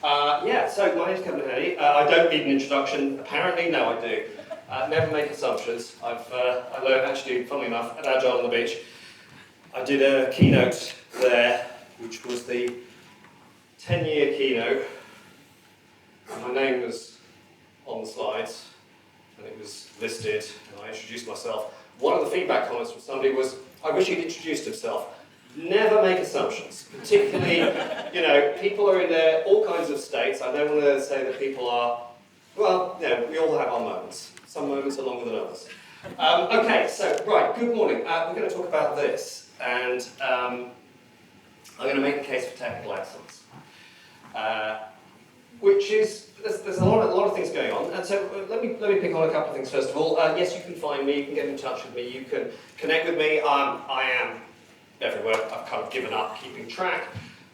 So my name's Kevlin Henney. I don't need an introduction. Apparently, no, I do. Never make assumptions. I learned actually, funnily enough, at Agile on the Beach. I did a keynote there, which was the 10-year keynote. And my name was on the slides, and it was listed, and I introduced myself. One of the feedback comments from somebody was, I wish he'd introduced himself. Never make assumptions, particularly, people are in all kinds of states. I don't want to say that people are, we all have our moments. Some moments are longer than others. Good morning. We're going to talk about this, and I'm going to make the case for technical excellence, which is, there's a lot of things going on, and so let me pick on a couple of things first of all. Yes, you can find me, you can get in touch with me, you can connect with me. I am everywhere. I've kind of given up keeping track.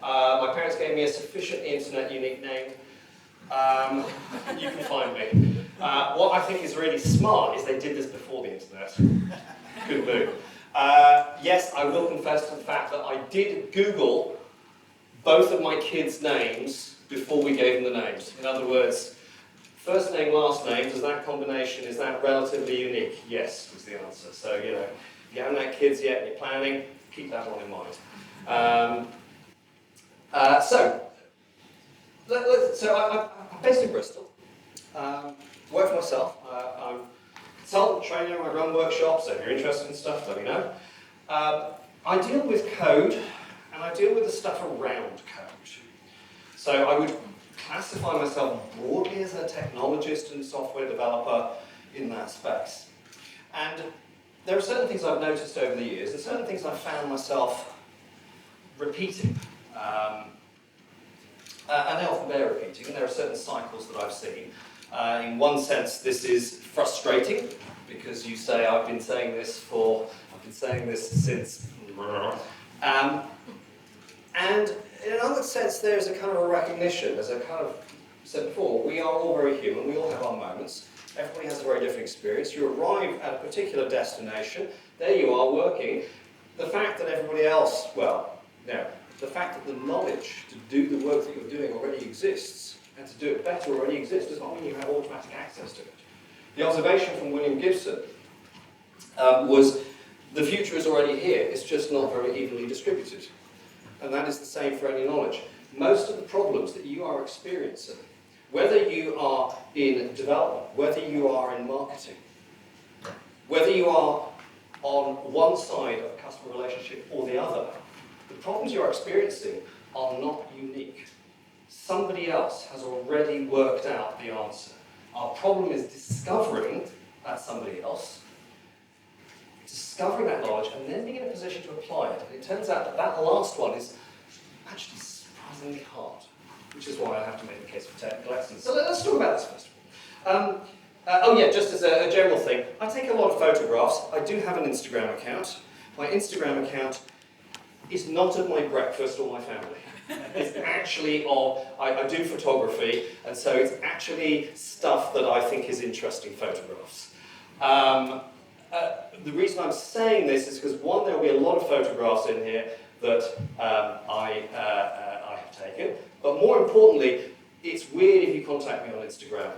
My parents gave me a sufficiently internet unique name. You can find me. What I think is really smart is they did this before the internet. Good move. Yes, I will confess to the fact that I did Google both of my kids' names before we gave them the names. In other words, first name, last name, is that relatively unique? Yes, was the answer. So, if you haven't had kids yet and you're planning, keep that one in mind. I'm based in Bristol. Work for myself. I'm a consultant, trainer, I run workshops, so if you're interested in stuff, let me know. I deal with code, and I deal with the stuff around code. So I would classify myself broadly as a technologist and software developer in that space. And there are certain things I've noticed over the years, and certain things I've found myself repeating. And they often bear repeating, and there are certain cycles that I've seen. In one sense, this is frustrating, because you say, I've been saying this since... And in another sense, there's a kind of a recognition, as I kind of said before, we are all very human, we all have our moments. Everybody has a very different experience. You arrive at a particular destination, there you are working. The fact that everybody else, the fact that the knowledge to do the work that you're doing already exists, and to do it better already exists, does not mean you have automatic access to it. The observation from William Gibson was, the future is already here, it's just not very evenly distributed. And that is the same for any knowledge. Most of the problems that you are experiencing, whether you are in development, whether you are in marketing, whether you are on one side of a customer relationship or the other, the problems you are experiencing are not unique. Somebody else has already worked out the answer. Our problem is discovering that somebody else, discovering that knowledge, and then being in a position to apply it. And it turns out that that last one is actually surprisingly hard, which is why I have to make the case for technical excellence. So let's talk about this first of all. Just as a general thing, I take a lot of photographs. I do have an Instagram account. My Instagram account is not of my breakfast or my family. It's actually I do photography, and so it's actually stuff that I think is interesting photographs. The reason I'm saying this is because, one, there will be a lot of photographs in here that I have taken, but more importantly, it's weird if you contact me on Instagram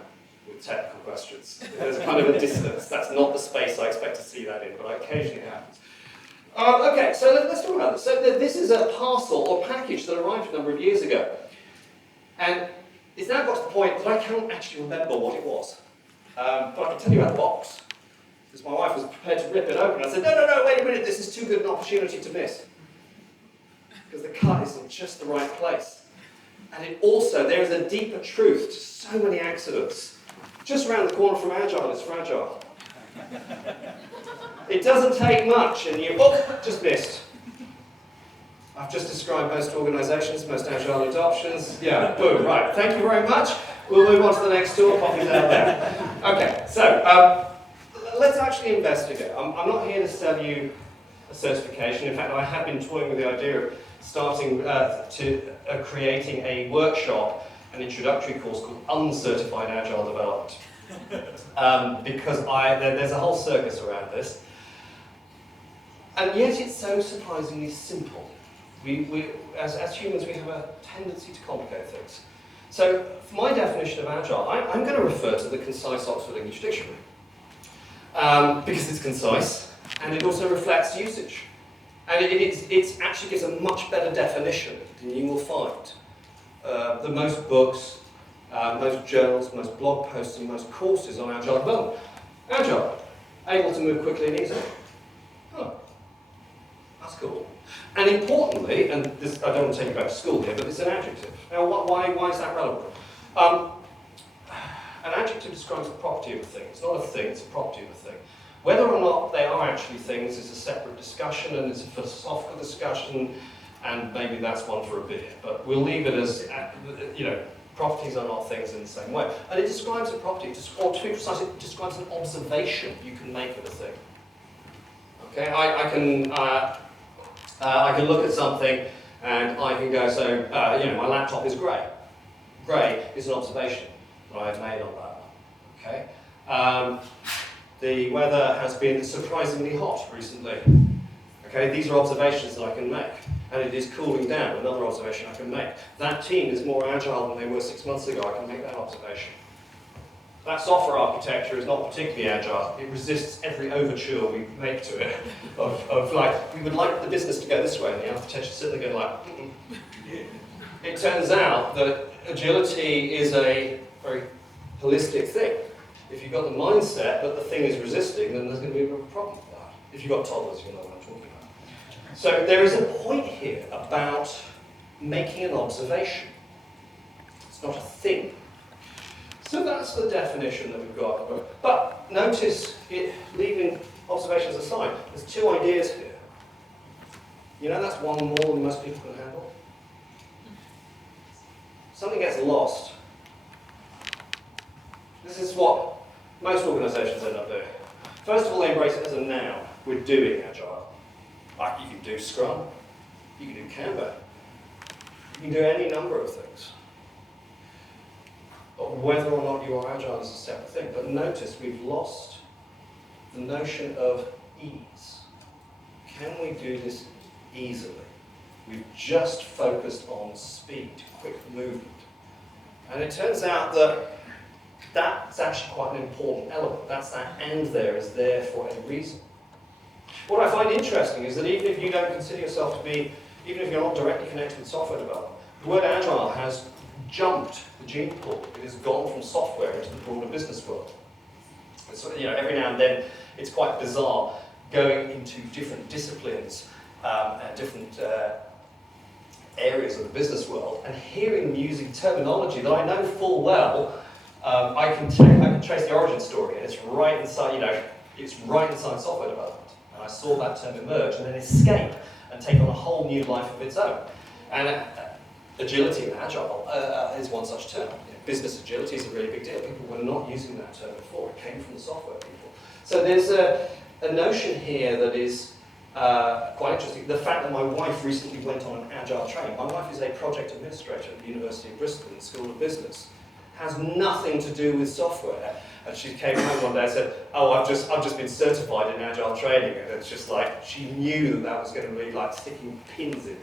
with technical questions. There's a kind of a distance. That's not the space I expect to see that in, but occasionally it happens. So let's talk about this. So this is a parcel or package that arrived a number of years ago. And it's now got to the point that I can't actually remember what it was. But I can tell you about the box. Because my wife was prepared to rip it open. I said, no, wait a minute, this is too good an opportunity to miss. Because the cut is in just the right place. And it also, there is a deeper truth to so many accidents. Just around the corner from Agile is fragile. It doesn't take much, and just missed. I've just described most organisations, most Agile adoptions. Yeah, boom, right. Thank you very much. We'll move on to the next tool. Coffee's out there. Okay, so let's actually investigate. I'm not here to sell you a certification. In fact, I have been toying with the idea of starting creating a workshop, an introductory course called Uncertified Agile Development. Because there's a whole circus around this. And yet it's so surprisingly simple. As humans, we have a tendency to complicate things. So, for my definition of Agile, I'm going to refer to the concise Oxford English Dictionary. Because it's concise, and it also reflects usage. And it actually gives a much better definition than you will find. The most books, most journals, most blog posts, and most courses on Agile development. Agile, able to move quickly and easily. Oh, that's cool. And importantly, and this, I don't want to take you back to school here, but it's an adjective. Now, why is that relevant? An adjective describes the property of a thing. It's not a thing, it's a property of a thing. Whether or not they are actually things is a separate discussion, and it's a philosophical discussion, and maybe that's one for a beer. But we'll leave it as, properties are not things in the same way. And it describes a property, or to be precise, it describes an observation you can make of a thing. Okay, I can look at something and I can go, so, my laptop is grey. Grey is an observation that I have made on that. Okay. The weather has been surprisingly hot recently. Okay, these are observations that I can make. And it is cooling down, another observation I can make. That team is more agile than they were 6 months ago, I can make that observation. That software architecture is not particularly agile. It resists every overture we make to it. Of like, we would like the business to go this way, and the architecture sitting there going like, It turns out that agility is a very holistic thing. If you've got the mindset that the thing is resisting, then there's going to be a real problem with that. If you've got toddlers, you know what I'm talking about. So there is a point here about making an observation. It's not a thing. So that's the definition that we've got. But notice, leaving observations aside, there's two ideas here. You know that's one more than most people can handle? Something gets lost. This is what most organisations end up doing. First of all, they embrace it as a noun. We're doing Agile. Like you can do Scrum, you can do Kanban, you can do any number of things. But whether or not you are Agile is a separate thing. But notice we've lost the notion of ease. Can we do this easily? We've just focused on speed, quick movement. And it turns out that that's actually quite an important element. That's that and there is there for a reason. What I find interesting is that even if you don't consider yourself to be, even if you're not directly connected with software development, the word Agile has jumped the gene pool. It has gone from software into the broader business world. It's, every now and then it's quite bizarre going into different disciplines and different areas of the business world and hearing them using terminology that I know full well. I can trace the origin story, and it's right inside, it's right inside software development. And I saw that term emerge and then escape and take on a whole new life of its own. And agility and agile is one such term. Business agility is a really big deal. People were not using that term before. It came from the software people. So there's a notion here that is quite interesting. The fact that my wife recently went on an agile training. My wife is a project administrator at the University of Bristol in the School of Business. Has nothing to do with software. And she came home one day and said, "Oh, I've just been certified in agile training," and it's just like she knew that was going to be like sticking pins in.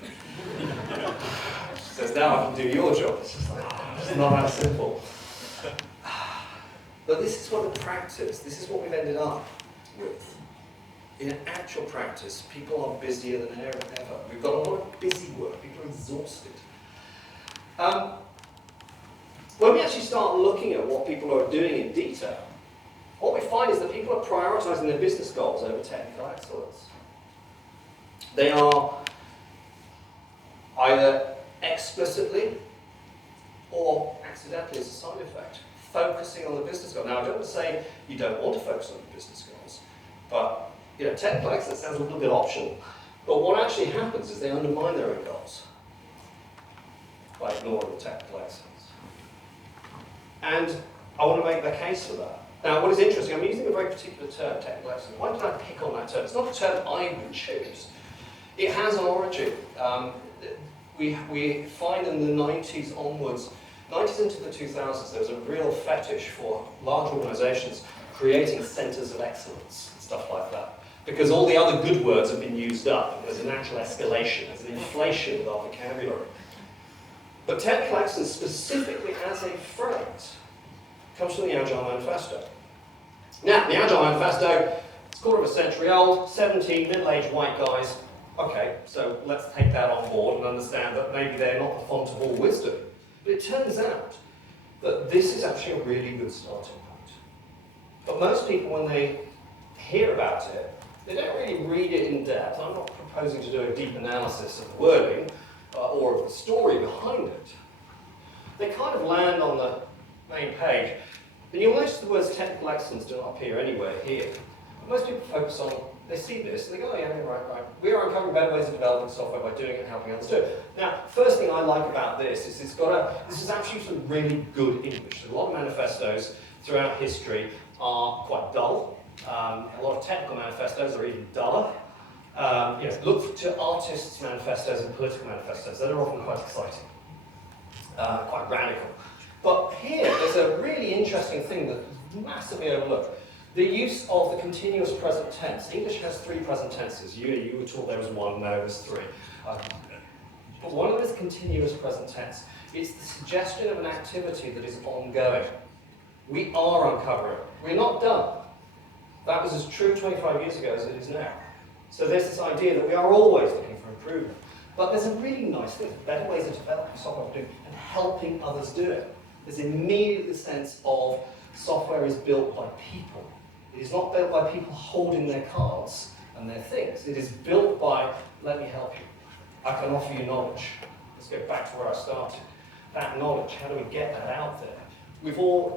She says, "Now I can do your job." It's just like, it's not that simple. But this is what the practice. This is what we've ended up with. In actual practice, people are busier than ever. We've got a lot of busy work. People are exhausted. When we actually start looking at what people are doing in detail, what we find is that people are prioritising their business goals over technical excellence. They are either explicitly or accidentally as a side effect focusing on the business goal. Now, I don't want to say you don't want to focus on the business goals, but technical excellence sounds a little bit optional. But what actually happens is they undermine their own goals by ignoring the technical excellence. And I want to make the case for that. Now, what is interesting, I'm using a very particular term, technical excellence. Why did I pick on that term? It's not a term I would choose. It has an origin. We find in the 90s onwards, 90s into the 2000s, there was a real fetish for large organisations creating centres of excellence and stuff like that. Because all the other good words have been used up, and there's a natural escalation, there's an inflation of our vocabulary. But technical excellence specifically as a phrase comes from the Agile Manifesto. Now, the Agile Manifesto, it's a quarter of a century old, 17 middle-aged white guys. Okay, so let's take that on board and understand that maybe they're not the font of all wisdom. But it turns out that this is actually a really good starting point. But most people, when they hear about it, they don't really read it in depth. I'm not proposing to do a deep analysis of the wording or of the story behind it. They kind of land on the main page. And you'll notice the words technical excellence do not appear anywhere here. But most people focus on, they see this and they go, oh yeah, right. We are uncovering better ways of developing software by doing it and helping others do it. Now, first thing I like about this is this is actually some really good English. A lot of manifestos throughout history are quite dull. A lot of technical manifestos are even duller. Look to artists' manifestos and political manifestos. They're often quite exciting, quite radical. But here, there's a really interesting thing that's massively overlooked. The use of the continuous present tense. English has 3 present tenses. You were taught there was 1, no, there's 3. But one of them is continuous present tense. It's the suggestion of an activity that is ongoing. We are uncovering. We're not done. That was as true 25 years ago as it is now. So there's this idea that we are always looking for improvement. But there's a really nice thing, better ways of developing software and helping others do it. There's immediately the sense of software is built by people. It is not built by people holding their cards and their things. It is built by, let me help you. I can offer you knowledge. Let's go back to where I started. That knowledge, how do we get that out there?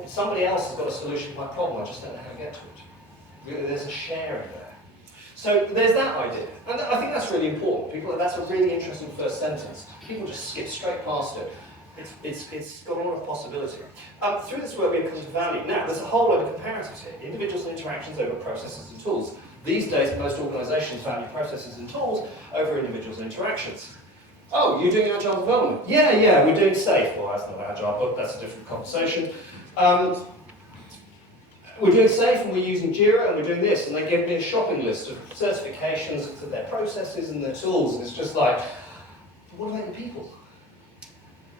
Somebody else has got a solution to my problem, I just don't know how to get to it. There's a sharing there. So there's that idea. And I think that's really important. That's a really interesting first sentence. People just skip straight past it. It's got a lot of possibility. Through this work we have come to value. Now, there's a whole load of comparatives here. Individuals and interactions over processes and tools. These days, most organizations value processes and tools over individuals and interactions. Oh, you're doing Agile development? Yeah, we're doing SAFe. Well, that's not Agile, but that's a different conversation. We're doing SAFe and we're using Jira and we're doing this, and they give me a shopping list of certifications for their processes and their tools, and it's just like, what about the people?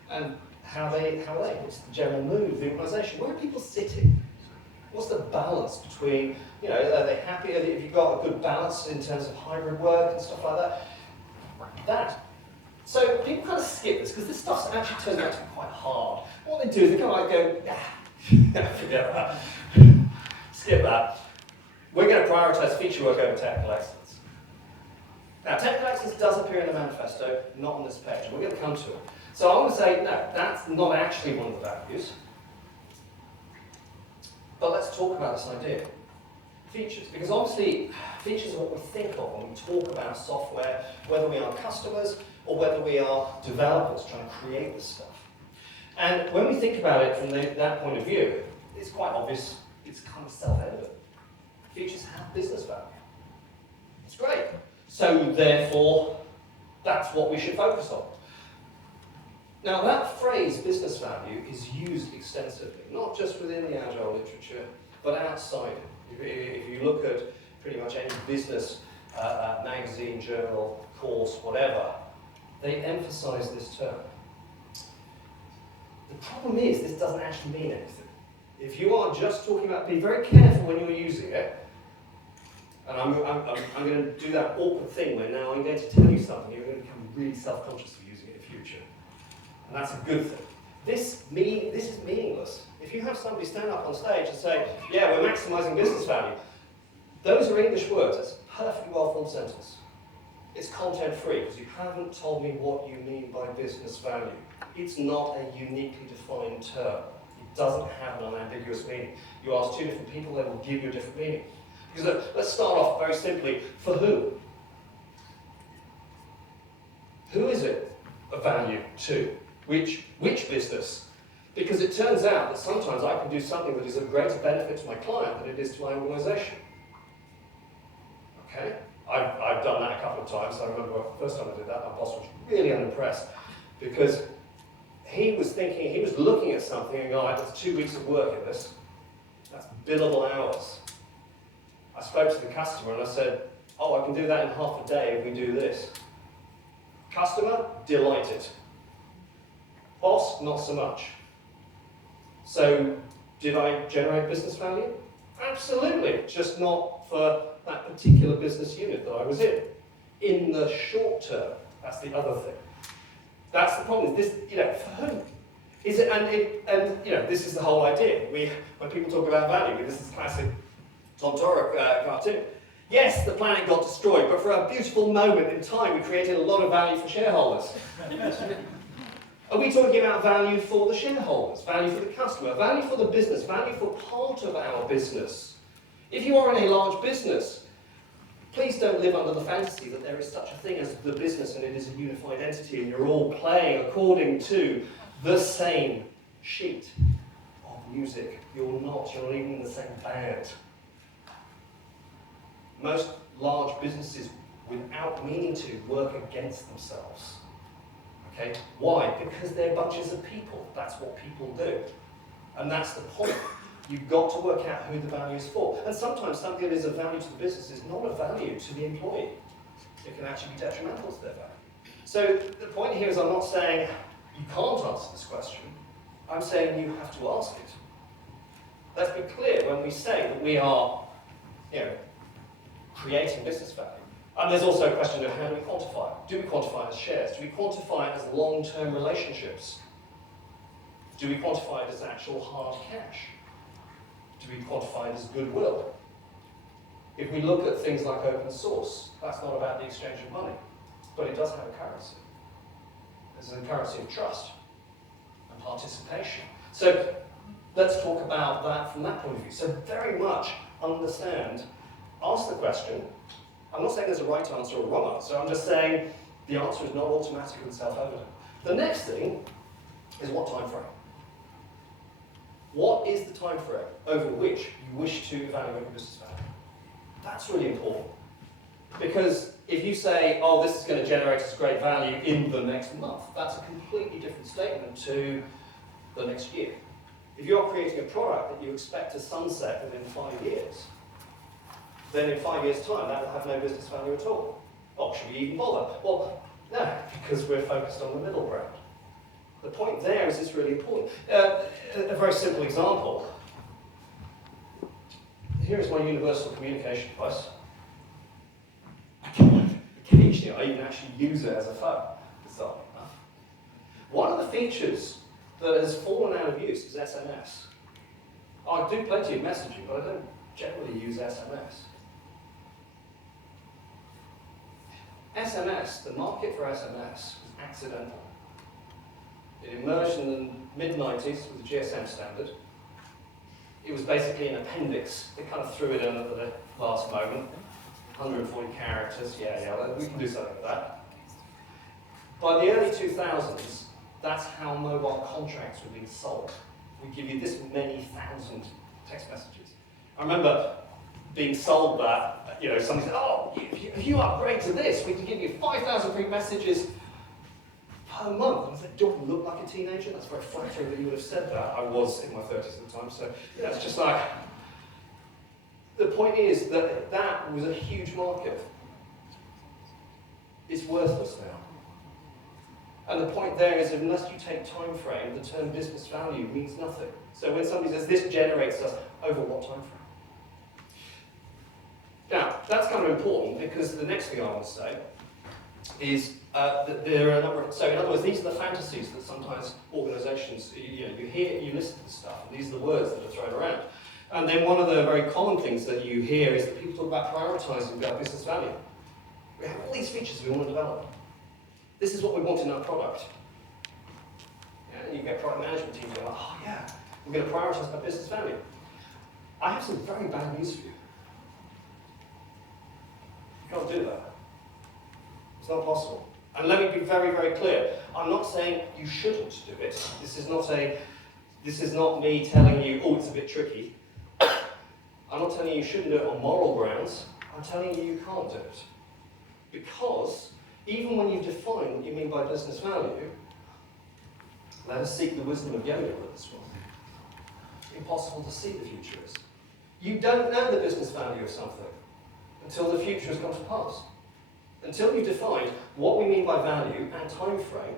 And how are they? What's the general mood of the organisation? Where are people sitting? What's the balance between, are they happy? Have you got a good balance in terms of hybrid work and stuff like that? So people kind of skip this, because this stuff actually turns out to be quite hard. What they do is they kind of go, forget that. Skip that. We're going to prioritise feature work over technical excellence. Now, technical excellence does appear in the manifesto, not on this page, and we're going to come to it. So I want to say, no, that's not actually one of the values. But let's talk about this idea. Features, because obviously features are what we think of when we talk about software, whether we are customers or whether we are developers trying to create this stuff. And when we think about it from that point of view, it's quite obvious, it's kind of self-evident. Features have business value. It's great. So therefore, that's what we should focus on. Now that phrase, business value, is used extensively, not just within the Agile literature, but outside it. If you look at pretty much any business magazine, journal, course, whatever, they emphasize this term. The problem is, this doesn't actually mean anything. If you are just talking about, be very careful when you're using it, and I'm going to do that awkward thing where now I'm going to tell you something, you're going to become really self-conscious of using it in the future. And that's a good thing. This is meaningless. If you have somebody stand up on stage and say, yeah, we're maximizing business value, those are English words. It's a perfectly well-formed sentence. It's content-free, because you haven't told me what you mean by business value. It's not a uniquely defined term. It doesn't have an unambiguous meaning. You ask 2 different people, they will give you a different meaning. Because look, let's start off very simply. For who? Who is it of value to? Which business? Because it turns out that sometimes I can do something that is of greater benefit to my client than it is to my organisation. Okay? I've done that a couple of times. I remember the first time I did that, my boss was really unimpressed, because he was looking at something and going, there's 2 weeks of work in this. That's billable hours. I spoke to the customer and I said, oh, I can do that in half a day if we do this. Customer, delighted. Boss, not so much. So, did I generate business value? Absolutely, just not for that particular business unit that I was in. In the short term, that's the other thing. That's the problem. This, for whom? Is it? And this is the whole idea. When people talk about value, this is classic Tom Torok cartoon. Yes, the planet got destroyed, but for a beautiful moment in time, we created a lot of value for shareholders. Are we talking about value for the shareholders, value for the customer, value for the business, value for part of our business? If you are in a large business, please don't live under the fantasy that there is such a thing as the business and it is a unified entity and you're all playing according to the same sheet of music. You're not even in the same band. Most large businesses, without meaning to, work against themselves. Okay? Why? Because they're bunches of people. That's what people do. And that's the point. You've got to work out who the value is for. And sometimes something that is of value to the business is not of value to the employee. It can actually be detrimental to their value. So the point here is I'm not saying you can't answer this question. I'm saying you have to ask it. Let's be clear when we say that we are, creating business value. And there's also a question of how do we quantify it? Do we quantify it as shares? Do we quantify it as long-term relationships? Do we quantify it as actual hard cash? Do we quantify it as goodwill? If we look at things like open source, that's not about the exchange of money, but it does have a currency. There's a currency of trust and participation. So let's talk about that from that point of view. So very much understand, ask the question. I'm not saying there's a right answer or a wrong answer. I'm just saying the answer is not automatic and self-evident. The next thing is what time frame. What is the time frame over which you wish to evaluate your business value? That's really important. Because if you say, oh, this is going to generate us great value in the next month, that's a completely different statement to the next year. If you're creating a product that you expect to sunset within 5 years, then in 5 years' time, that will have no business value at all. Oh, should we even bother? Well, no, because we're focused on the middle ground. The point there is it's really important. A very simple example. Here is my universal communication device. Occasionally, I even actually use it as a phone, bizarrely enough. One of the features that has fallen out of use is SMS. I do plenty of messaging, but I don't generally use SMS. SMS, the market for SMS was accidental. It emerged in the mid-90s with the GSM standard. It was basically an appendix. They kind of threw it in at the last moment. 140 characters, yeah, we can do something with that. By the early 2000s, that's how mobile contracts were being sold. We give you this many thousand text messages. I remember being sold that, somebody said, oh, if you upgrade to this, we can give you 5,000 free messages per month. And I said, do I look like a teenager? That's very flattering that you would have said that. I was in my 30s at the time, so yeah, it's just like, the point is that that was a huge market. It's worthless now. And the point there is, unless you take time frame, the term business value means nothing. So when somebody says, this generates us, over what time frame? Now, that's kind of important because the next thing I want to say is that there are a number of, so in other words, these are the fantasies that sometimes organizations, you listen to this stuff, and these are the words that are thrown around. And then one of the very common things that you hear is that people talk about prioritizing our business value. We have all these features we want to develop. This is what we want in our product. Yeah, you get product management teams going, oh yeah, we're going to prioritize our business value. I have some very bad news for you. You can't do that. It's not possible. And let me be very, very clear. I'm not saying you shouldn't do it. This is not me telling you, oh, it's a bit tricky. I'm not telling you you shouldn't do it on moral grounds. I'm telling you you can't do it. Because even when you define what you mean by business value, let us seek the wisdom of Yoda with this one. It's impossible to see the future is. You don't know the business value of something until the future has come to pass. Until you define what we mean by value and time frame,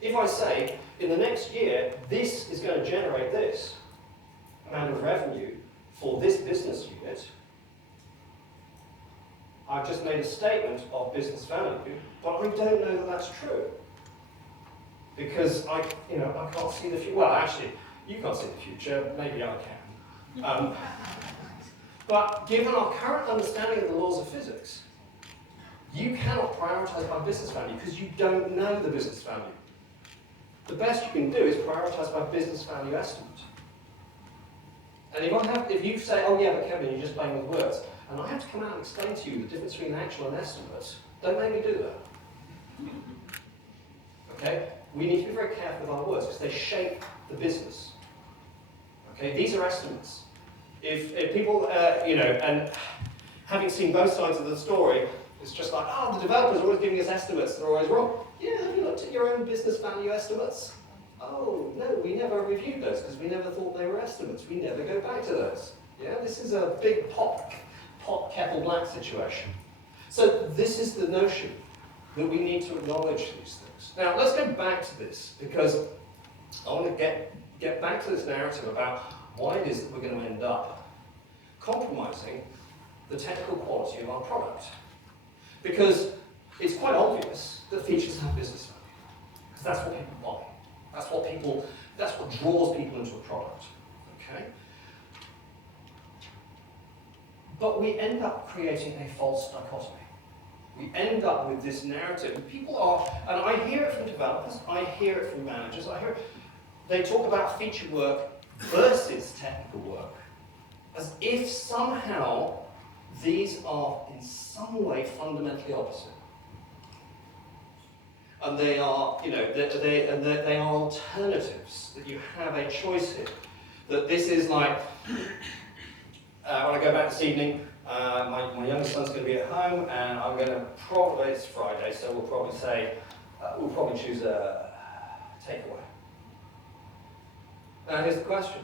If I say, in the next year, this is going to generate this amount of revenue for this business unit, I've just made a statement of business value, but I don't know that that's true. Because I can't see the future. Well, actually, you can't see the future, maybe I can. But given our current understanding of the laws of physics, you cannot prioritize by business value because you don't know the business value. The best you can do is prioritize by business value estimate. And if you say, oh yeah, but Kevin, you're just playing with words, and I have to come out and explain to you the difference between actual and estimate, don't make me do that. Okay? We need to be very careful with our words because they shape the business. Okay? These are estimates. If people, and having seen both sides of the story, it's just like, oh, the developers are always giving us estimates, they're always wrong. Yeah, have you looked at your own business value estimates? Oh, no, we never reviewed those because we never thought they were estimates. We never go back to those. Yeah, this is a big pot kettle black situation. So this is the notion that we need to acknowledge these things. Now, let's go back to this because I want to get back to this narrative about why it is that we're going to end up compromising the technical quality of our product. Because it's quite obvious that features have business value. Because that's what people buy. That's what draws people into a product. Okay? But we end up creating a false dichotomy. We end up with this narrative. People are, and I hear it from developers, I hear it from managers, they talk about feature work versus technical work, as if somehow these are in some way fundamentally opposite. And they are, they are alternatives, that you have a choice here. That this is like, when I go back this evening, my youngest son's going to be at home, and I'm going to probably, it's Friday, so we'll probably choose a takeaway. Now here's the question.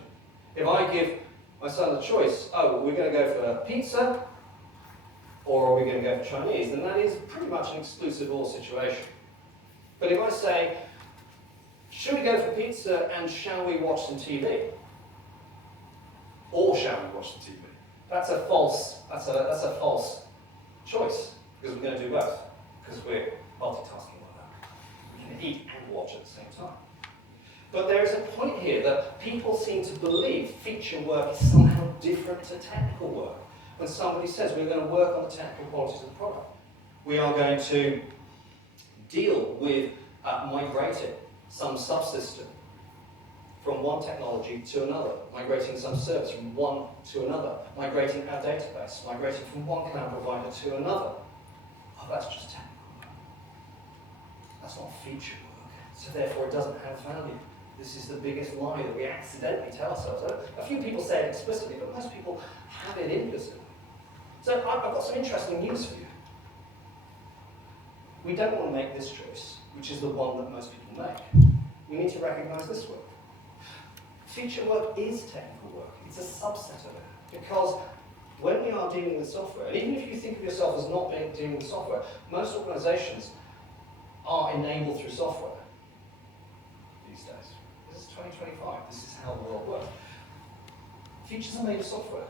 If I give my son the choice, we're going to go for pizza, or are we going to go for Chinese, then that is pretty much an exclusive or situation. But if I say, should we go for pizza and shall we watch some TV? Or shall we watch some TV? That's a false choice, because we're going to do both, because we're multitasking like that. We can eat and watch at the same time. But there is a point here that people seem to believe feature work is somehow different to technical work. When somebody says we're going to work on the technical qualities of the product, we are going to deal with migrating some subsystem from one technology to another, migrating some service from one to another, migrating our database, migrating from one cloud provider to another. Oh, that's just technical work. That's not feature work. So therefore it doesn't have value. This is the biggest lie that we accidentally tell ourselves. A few people say it explicitly, but most people have it implicitly. So I've got some interesting news for you. We don't want to make this choice, which is the one that most people make. We need to recognize this work. Feature work is technical work. It's a subset of it. Because when we are dealing with software, and even if you think of yourself as not dealing with software, most organizations are enabled through software these days. This is 2025. This is how the world works. Features are made of software.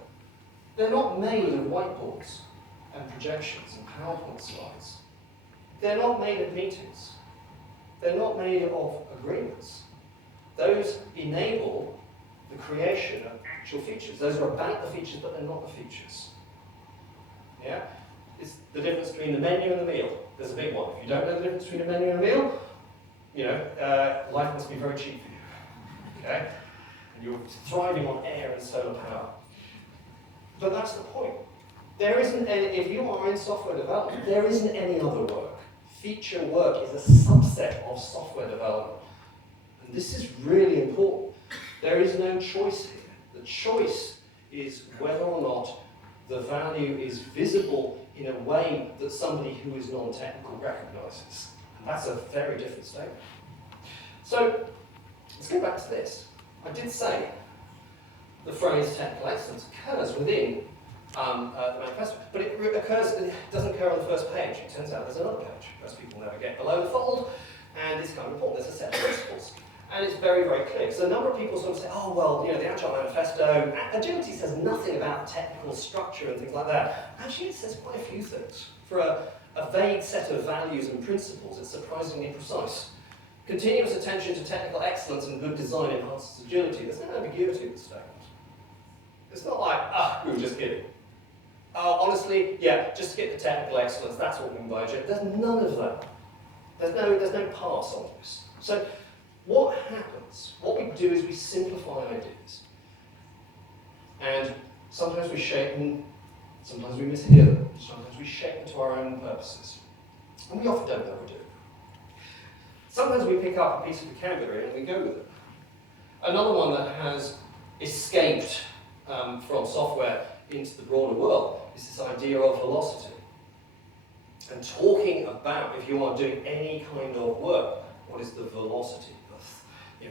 They're not made of whiteboards and projections and PowerPoint slides. They're not made of meetings. They're not made of agreements. Those enable the creation of actual features. Those are about the features, but they're not the features. Yeah? It's the difference between the menu and the meal. There's a big one. If you don't know the difference between a menu and a meal, life must be very cheap for you. Okay? And you're thriving on air and solar power. But that's the point. There isn't any, if you are in software development, there isn't any other work. Feature work is a subset of software development. And this is really important. There is no choice here. The choice is whether or not the value is visible in a way that somebody who is non-technical recognizes. And that's a very different statement. So, let's go back to this. I did say the phrase technical excellence occurs within the manifesto, but it doesn't occur on the first page. It turns out there's another page. Most people never get below the fold. and it's kind of important. There's a set of principles. And it's very, very clear. So a number of people sort of say, oh, well, the Agile Manifesto, agility says nothing about technical structure and things like that. Actually, it says quite a few things. For a vague set of values and principles, it's surprisingly precise. Continuous attention to technical excellence and good design enhances agility. There's no ambiguity in the statement. It's not like, we were just kidding. Honestly, yeah, just get the technical excellence, that's what we mean by agility. There's none of that. There's no pass on this. So, what happens? What we do is we simplify ideas. And sometimes we shape them, sometimes we mishear them, sometimes we shape them to our own purposes. And we often don't know what we're doing. Sometimes we pick up a piece of vocabulary and we go with it. Another one that has escaped from software into the broader world is this idea of velocity. And talking about, if you are doing any kind of work, what is the velocity?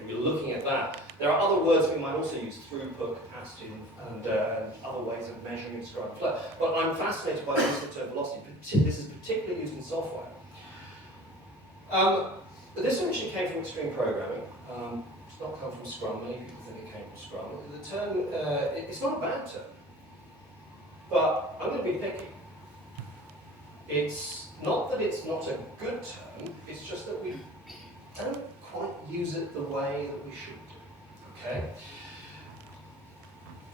We're looking at that. There are other words we might also use, throughput, capacity, and other ways of measuring and describing flow. But I'm fascinated by the use of the term velocity. This is particularly used in software. This originally came from extreme programming. It's not come from Scrum. Many people think it came from Scrum. The term, it's not a bad term. But I'm going to be picky. It's not that it's not a good term, it's just that we don't quite use it the way that we should do. Okay?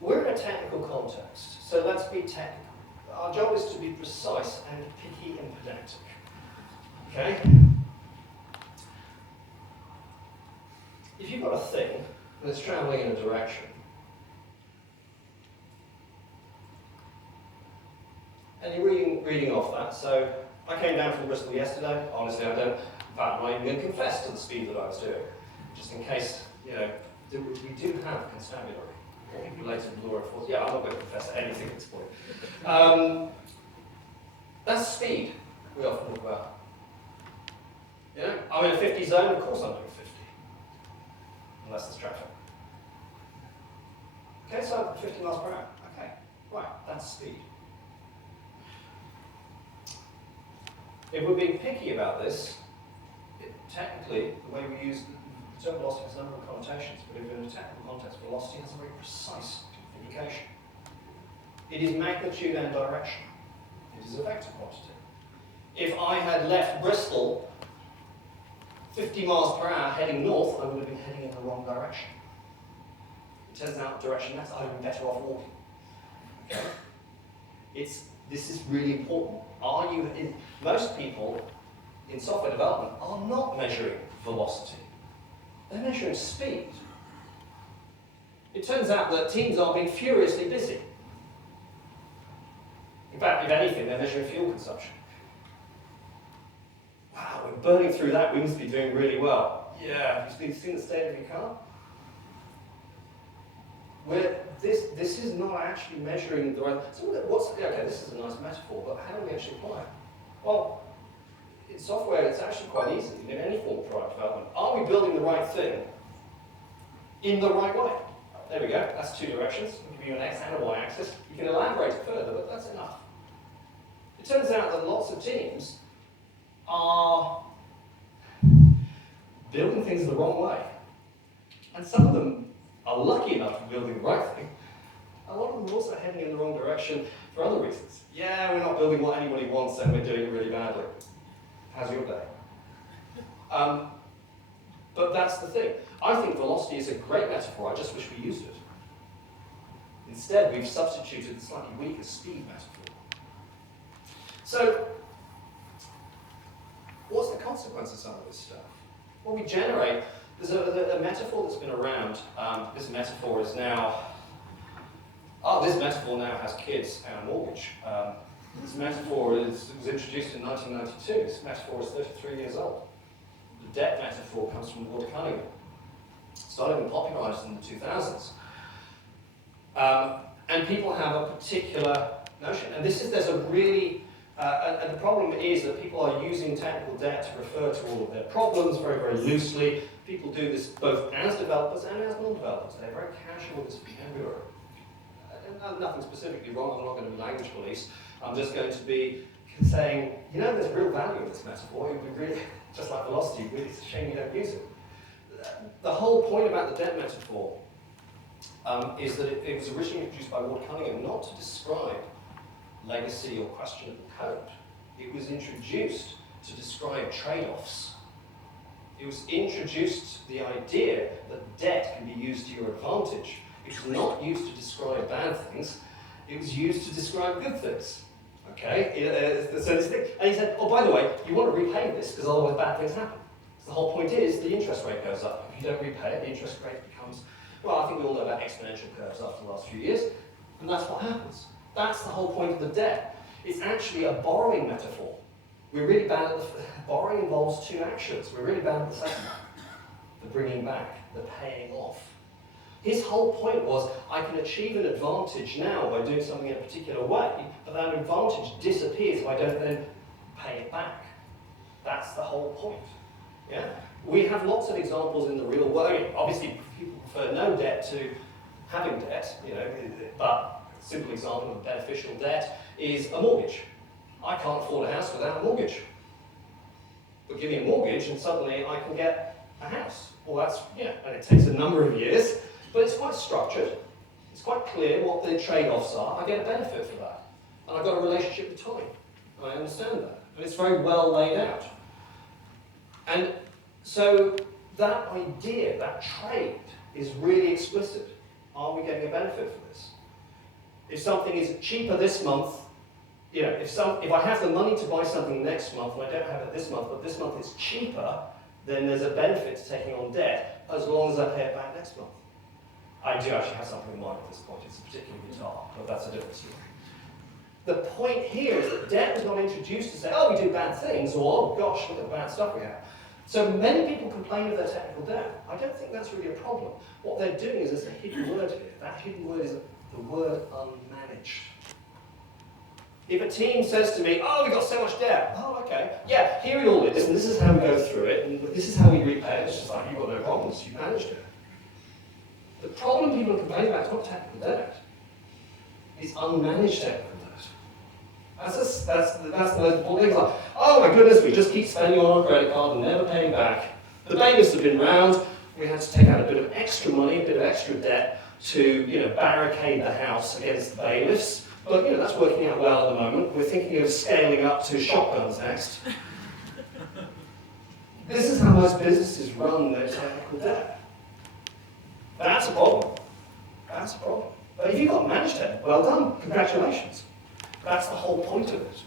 We're in a technical context, so let's be technical. Our job is to be precise and picky and pedantic. Okay? If you've got a thing that's travelling in a direction, and you're reading off that, so I came down from Bristol yesterday. Honestly, I don't. In fact, I'm not even going to confess to the speed that I was doing, just in case, we do have constabulary related to law enforcement. Yeah, I'm not going to confess to anything at this point. That's speed we often talk about. I'm in a 50 zone, of course I'm doing 50, unless there's traffic. Okay, so 50 miles per hour. Okay, right, that's speed. If we're being picky about this, technically, the way we use the term velocity has a number of connotations, but if in a technical context, velocity has a very precise indication. It is magnitude and direction. It is a vector quantity. If I had left Bristol 50 miles per hour heading north, I would have been heading in the wrong direction. It turns out the direction that's, I would have been better off walking. Okay? This is really important. Most people in software development are not measuring velocity. They're measuring speed. It turns out that teams are being furiously busy. In fact, if anything, they're measuring fuel consumption. Wow, we're burning through that, we must be doing really well. Yeah, have you seen the state of your car? This is not actually measuring the right. So okay, this is a nice metaphor, but how do we actually apply it? Well, in software, it's actually quite easy. In any form of product development, are we building the right thing in the right way? There we go. That's two directions. I'll give you an X and a Y axis. You can elaborate further, but that's enough. It turns out that lots of teams are building things the wrong way, and some of them are lucky enough to be building the right thing. A lot of them are also heading in the wrong direction for other reasons. Yeah, we're not building what anybody wants and we're doing it really badly. How's your day? But that's the thing. I think velocity is a great metaphor, I just wish we used it. Instead, we've substituted the slightly weaker speed metaphor. So, what's the consequence of some of this stuff? Well, we generate, there's a metaphor that's been around. This metaphor is now, this metaphor now has kids and a mortgage. This metaphor was introduced in 1992. This metaphor is 33 years old. The debt metaphor comes from Lord Cunningham. Started being popularised in the 2000s. And people have a particular notion. And there's a really, and the problem is that people are using technical debt to refer to all of their problems very, very loosely. People do this both as developers and as non-developers. They're very casual with this vocabulary. Nothing specifically wrong, I'm not going to be language police. I'm just going to be saying, there's real value in this metaphor. It would be really, just like velocity, really, it's a shame you don't use it. The whole point about the debt metaphor is that it was originally introduced by Ward Cunningham not to describe legacy or questionable code. It was introduced to describe trade-offs. It was introduced the idea that debt can be used to your advantage. It was not used to describe bad things, it was used to describe good things. Okay? And he said, oh, by the way, you want to repay this because otherwise bad things happen. So the whole point is the interest rate goes up. If you don't repay it, the interest rate becomes, well, I think we all know about exponential curves after the last few years, and that's what happens. That's the whole point of the debt. It's actually a borrowing metaphor. We're really bad at borrowing involves two actions. We're really bad at the second, the bringing back, the paying off. His whole point was, I can achieve an advantage now by doing something in a particular way, but that advantage disappears if I don't then pay it back. That's the whole point. Yeah? We have lots of examples in the real world. I mean, obviously, people prefer no debt to having debt, but a simple example of beneficial debt is a mortgage. I can't afford a house without a mortgage. But give me a mortgage and suddenly I can get a house. Well, and it takes a number of years, but it's quite structured. It's quite clear what the trade-offs are. I get a benefit for that. And I've got a relationship with time. And I understand that. And it's very well laid out. And so that idea, that trade, is really explicit. Are we getting a benefit for this? If something is cheaper this month, if I have the money to buy something next month and I don't have it this month, but this month it's cheaper, then there's a benefit to taking on debt as long as I pay it back next month. I do actually have something in mind at this point. It's a particular guitar, but that's a different story. The point here is that debt was not introduced to say, oh, we do bad things, or oh gosh, look at the bad stuff we have. So many people complain of their technical debt. I don't think that's really a problem. What they're doing is there's a hidden word here. That hidden word is the word unmanaged. If a team says to me, oh, we've got so much debt. Oh, okay. Yeah, here it all is, and this is how we go through it, and this is how we repay it. It's just like, you've got no problems, you've managed it. The problem people are complaining about is not technical debt. It's unmanaged technical debt. That's the most important thing. It's like, oh my goodness, we just keep spending on our credit card and never paying back. The bailiffs have been round. We had to take out a bit of extra money, a bit of extra debt to, barricade the house against the bailiffs. But, that's working out well at the moment. We're thinking of scaling up to shotguns next. This is how most businesses run their technical debt. That's a problem. That's a problem. But if you've got managed debt, well done. Congratulations. That's the whole point of it.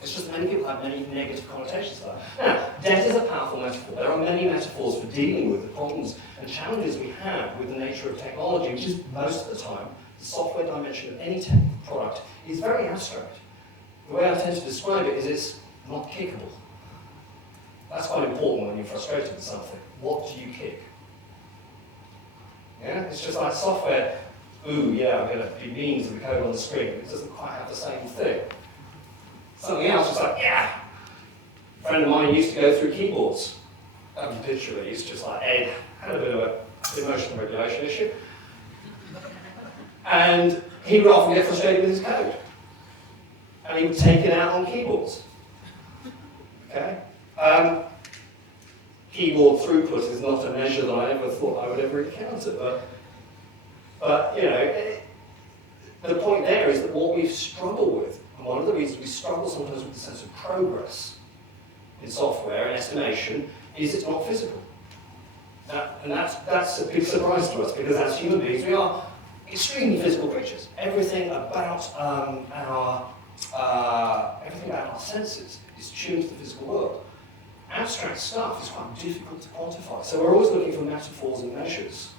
It's just many people have many negative connotations to that. Now, debt is a powerful metaphor. There are many metaphors for dealing with the problems and challenges we have with the nature of technology, which is most of the time, the software dimension of any technical product is very abstract. The way I tend to describe it is it's not kickable. That's quite important when you're frustrated with something. What do you kick? Yeah, it's just like software. Ooh, yeah, I'm going to be mean to the code on the screen. It doesn't quite have the same thing. Something else is like, yeah. A friend of mine used to go through keyboards. Literally, he's just like, Ed, had a bit of an emotional regulation issue. And he would often get frustrated with his code. And he would take it out on keyboards. Okay? Keyboard throughput is not a measure that I ever thought I would ever encounter, but the point there is that what we struggle with, and one of the reasons we struggle sometimes with the sense of progress in software and estimation, is it's not physical. And that's a big surprise to us, because as human beings we are extremely physical creatures. Everything about our senses is tuned to the physical world. Abstract stuff is quite difficult to quantify. So we're always looking for metaphors and measures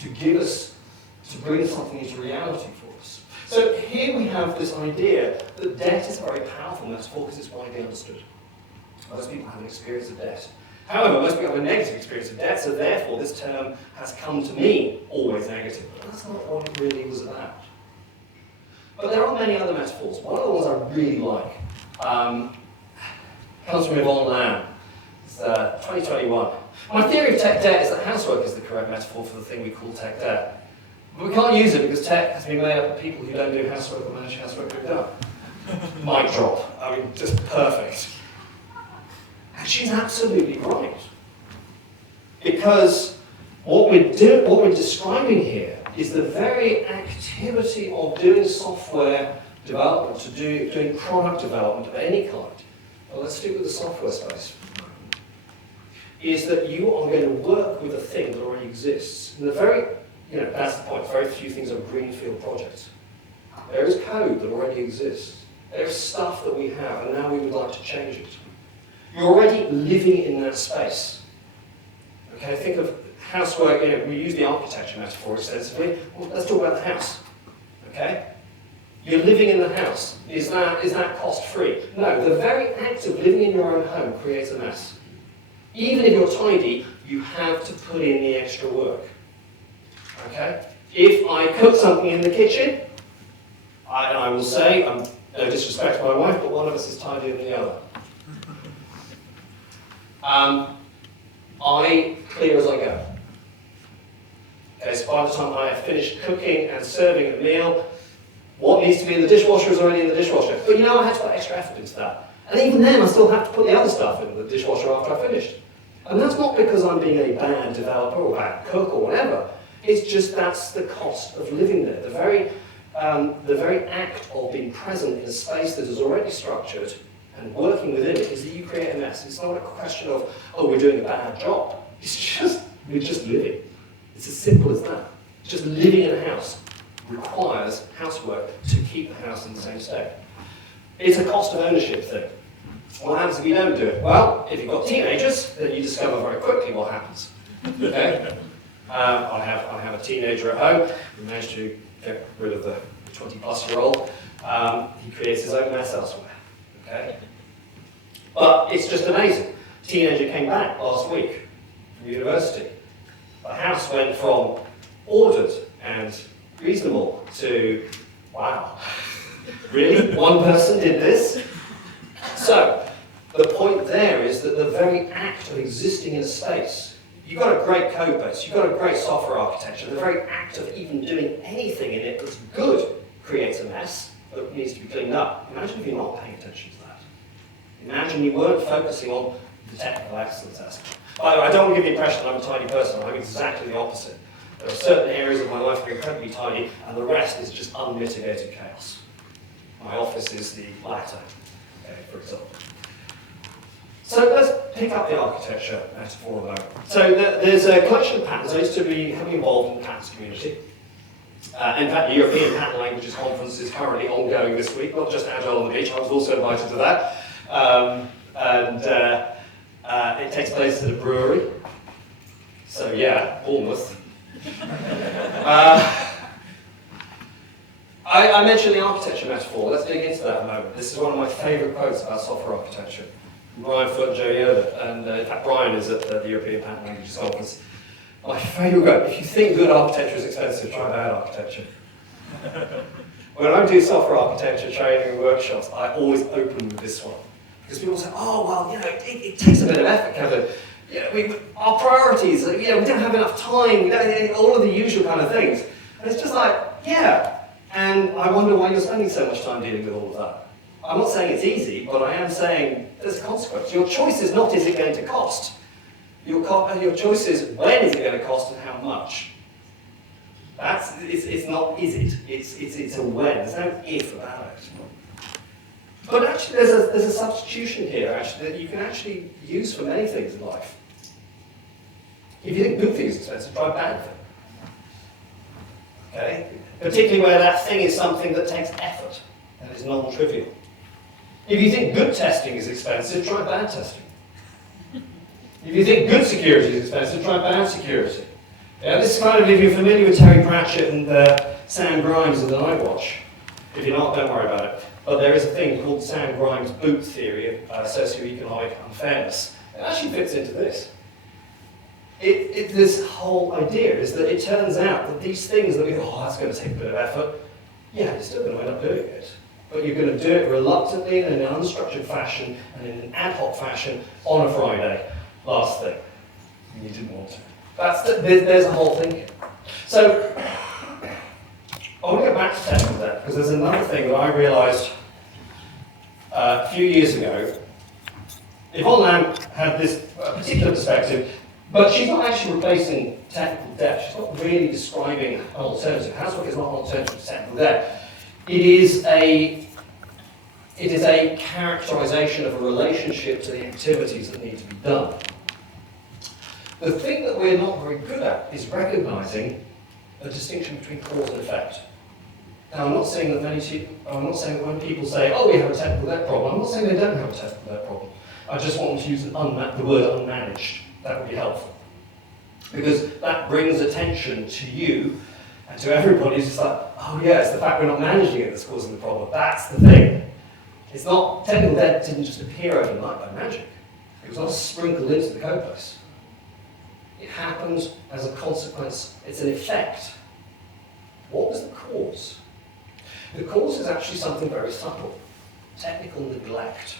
to bring something into reality for us. So here we have this idea that debt is a very powerful metaphor because it's widely understood. Most people have an experience of debt. However, most people have a negative experience of debt, so therefore this term has come to mean always negative. But that's not what it really was about. But there are many other metaphors. One of the ones I really like comes from Yvonne Lamb. It's 2021. My theory of tech debt is that housework is the correct metaphor for the thing we call tech debt. But we can't use it because tech has been made up of people who don't do housework or manage housework we've done. Mic drop. I mean, just perfect. And she's absolutely right. Because what we're describing here is the very activity of doing software development, doing product development of any kind. Well, let's stick with the software space. Is that you are going to work with a thing that already exists. And that's the point. Very few things are greenfield projects. There is code that already exists. There is stuff that we have, and now we would like to change it. You're already living in that space. Okay, think of housework. We use the architecture metaphor extensively. Well, let's talk about the house. Okay, you're living in the house. Is that cost-free? No. The very act of living in your own home creates a mess. Even if you're tidy, you have to put in the extra work. Okay? If I cook something in the kitchen, I will say, no disrespect to my wife, but one of us is tidier than the other. I clear as I go. Okay, so by the time I have finished cooking and serving a meal, what needs to be in the dishwasher is already in the dishwasher. But I had to put extra effort into that. And even then, I still have to put the other stuff in the dishwasher after I finished. And that's not because I'm being a bad developer or bad cook or whatever. It's just that's the cost of living there. The very act of being present in a space that is already structured and working within it is that you create a mess. It's not a question of, we're doing a bad job. We're just living. It's as simple as that. Just living in a house requires housework to keep the house in the same state. It's a cost of ownership thing. What happens if you don't do it? Well, if you've got teenagers, then you discover very quickly what happens. Okay? I have a teenager at home. We managed to get rid of the 20-plus-year-old. He creates his own mess elsewhere. Okay? But it's just amazing. Teenager came back last week from university. The house went from ordered and reasonable to, wow, really? One person did this? So, the point there is that the very act of existing in a space, you've got a great code base, you've got a great software architecture, the very act of even doing anything in it that's good creates a mess that needs to be cleaned up. Imagine if you're not paying attention to that. Imagine you weren't focusing on the technical excellence aspect. By the way, I don't want to give the impression that I'm a tidy person. I'm exactly the opposite. There are certain areas of my life that are incredibly tidy, and the rest is just unmitigated chaos. My office is the latter, okay, for example. So let's pick up the architecture metaphor a moment. So there's a collection of patterns. I used to be heavily involved in the patterns community. In fact, the European Pattern Languages Conference is currently ongoing this week, not just Agile on the Beach, I was also invited to that. It takes place at a brewery. So yeah, Bournemouth. I mentioned the architecture metaphor. Let's dig into that a moment. This is one of my favourite quotes about software architecture. Brian Foote and Joe Yoder, and in fact Brian is at the European Pattern Languages Conference. My favourite quote: if you think good architecture is expensive, try bad architecture. When I do software architecture training and workshops, I always open with this one. Because people say, it takes a bit of effort, Kevlin. Our priorities, we don't have enough time, all of the usual kind of things. And it's just like, and I wonder why you're spending so much time dealing with all of that. I'm not saying it's easy, but I am saying there's a consequence. Your choice is not, is it going to cost? Your choice is, when is it going to cost and how much? It's not, is it? It's a when. There's no if about it. But actually, there's a substitution here, actually, that you can actually use for many things in life. If you think good thing is expensive, try bad thing. Okay? Particularly where that thing is something that takes effort and is non-trivial. If you think good testing is expensive, try bad testing. If you think good security is expensive, try bad security. This is kind of, if you're familiar with Terry Pratchett and Sam Grimes and the Night Watch. If you're not, don't worry about it. But there is a thing called Sam Grimes' boot theory of socioeconomic unfairness. It actually fits into this. This whole idea is that it turns out that these things that we go, that's going to take a bit of effort, you're still going to end up doing it. But you're going to do it reluctantly and in an unstructured fashion and in an ad hoc fashion on a Friday. Last thing. You didn't want to. There's a whole thing here. So, I want to go back to testing that, because there's another thing that I realised a few years ago Yvonne Lamb had this particular perspective, but she's not actually replacing technical debt. She's not really describing an alternative. Housework is not an alternative to technical debt. It is a characterization of a relationship to the activities that need to be done. The thing that we're not very good at is recognizing a distinction between cause and effect. Now, I'm not saying that when people say, oh, we have a technical debt problem, I'm not saying they don't have a technical debt problem. I just want them to use the word unmanaged. That would be helpful. Because that brings attention to you and to everybody. It's just like, oh yeah, it's the fact we're not managing it that's causing the problem. That's the thing. It's not, technical debt didn't just appear overnight by magic. It was not sprinkled into the code base. It happens as a consequence. It's an effect. What was the cause? The cause is actually something very subtle. Technical neglect.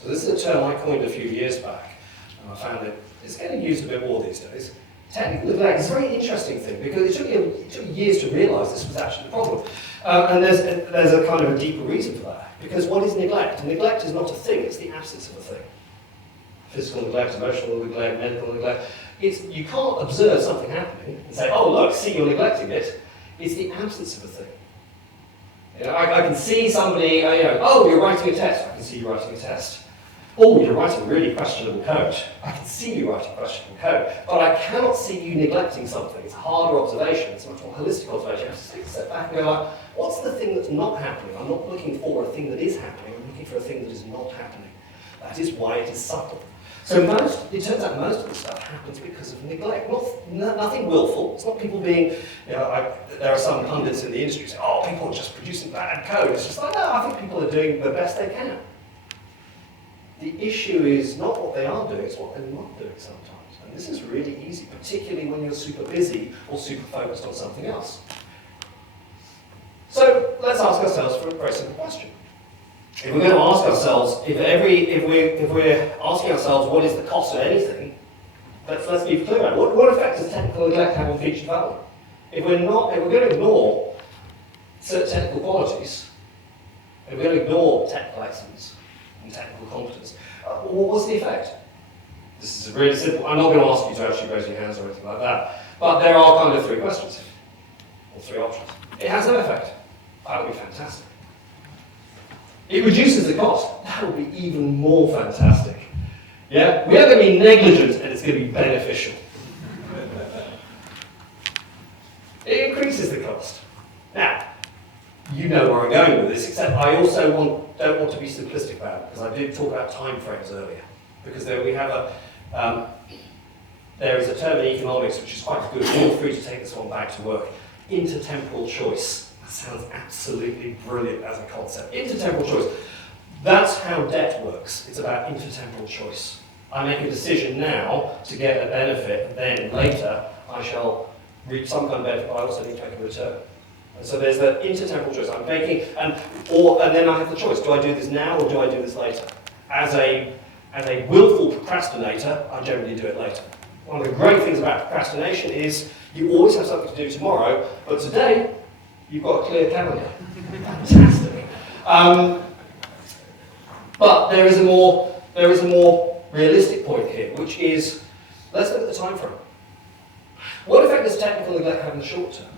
So this is a term I coined a few years back, and I found it's getting used a bit more these days. Technical neglect is a very interesting thing because it took years to realise this was actually the problem. And there's a kind of a deeper reason for that. Because what is neglect? And neglect is not a thing, it's the absence of a thing. Physical neglect, emotional neglect, medical neglect. You can't observe something happening and say, oh look, see you're neglecting it. It's the absence of a thing. You know, I can see somebody, oh, you're writing a test. I can see you writing a test. Oh, you're writing really questionable code. I can see you writing questionable code. But I cannot see you neglecting something. It's a harder observation. It's a much more holistic observation. You have to take a step back and go like, what's the thing that's not happening? I'm not looking for a thing that is happening. I'm looking for a thing that is not happening. That is why it is subtle. So it turns out most of the stuff happens because of neglect. Nothing willful. It's not people being, there are some pundits in the industry who say, oh, people are just producing bad code. It's just like, no, I think people are doing the best they can. The issue is not what they are doing, it's what they're not doing sometimes. And this is really easy, particularly when you're super busy or super focused on something else. So let's ask ourselves for a very simple question. If we're going to ask ourselves, if we're asking ourselves what is the cost of anything, let's be clear about it. What effect does technical neglect have on feature development? If we're going to ignore certain technical qualities, if we're going to ignore technical excellence and technical competence, what's the effect? This is really simple. I'm not going to ask you to actually raise your hands or anything like that, but there are kind of three questions here, or three options. It has no effect. That would be fantastic. It reduces the cost. That would be even more fantastic. Yeah? We are going to be negligent and it's going to be beneficial. It increases the cost. Now, you know where I'm going with this, except I also don't want to be simplistic about it, because I did talk about time frames earlier. Because there is a term in economics which is quite good. Feel free to take this one back to work. Intertemporal choice. That sounds absolutely brilliant as a concept. Intertemporal choice. That's how debt works. It's about intertemporal choice. I make a decision now to get a benefit, and then later I shall reap some kind of benefit, but I also need to make a return. And so there's the intertemporal choice I'm making, and then I have the choice. Do I do this now or do I do this later? As a willful procrastinator, I generally do it later. One of the great things about procrastination is you always have something to do tomorrow, but today you've got a clear calendar. Fantastic. But there is a more realistic point here, which is, let's look at the time frame. What effect does technical neglect have in the short term?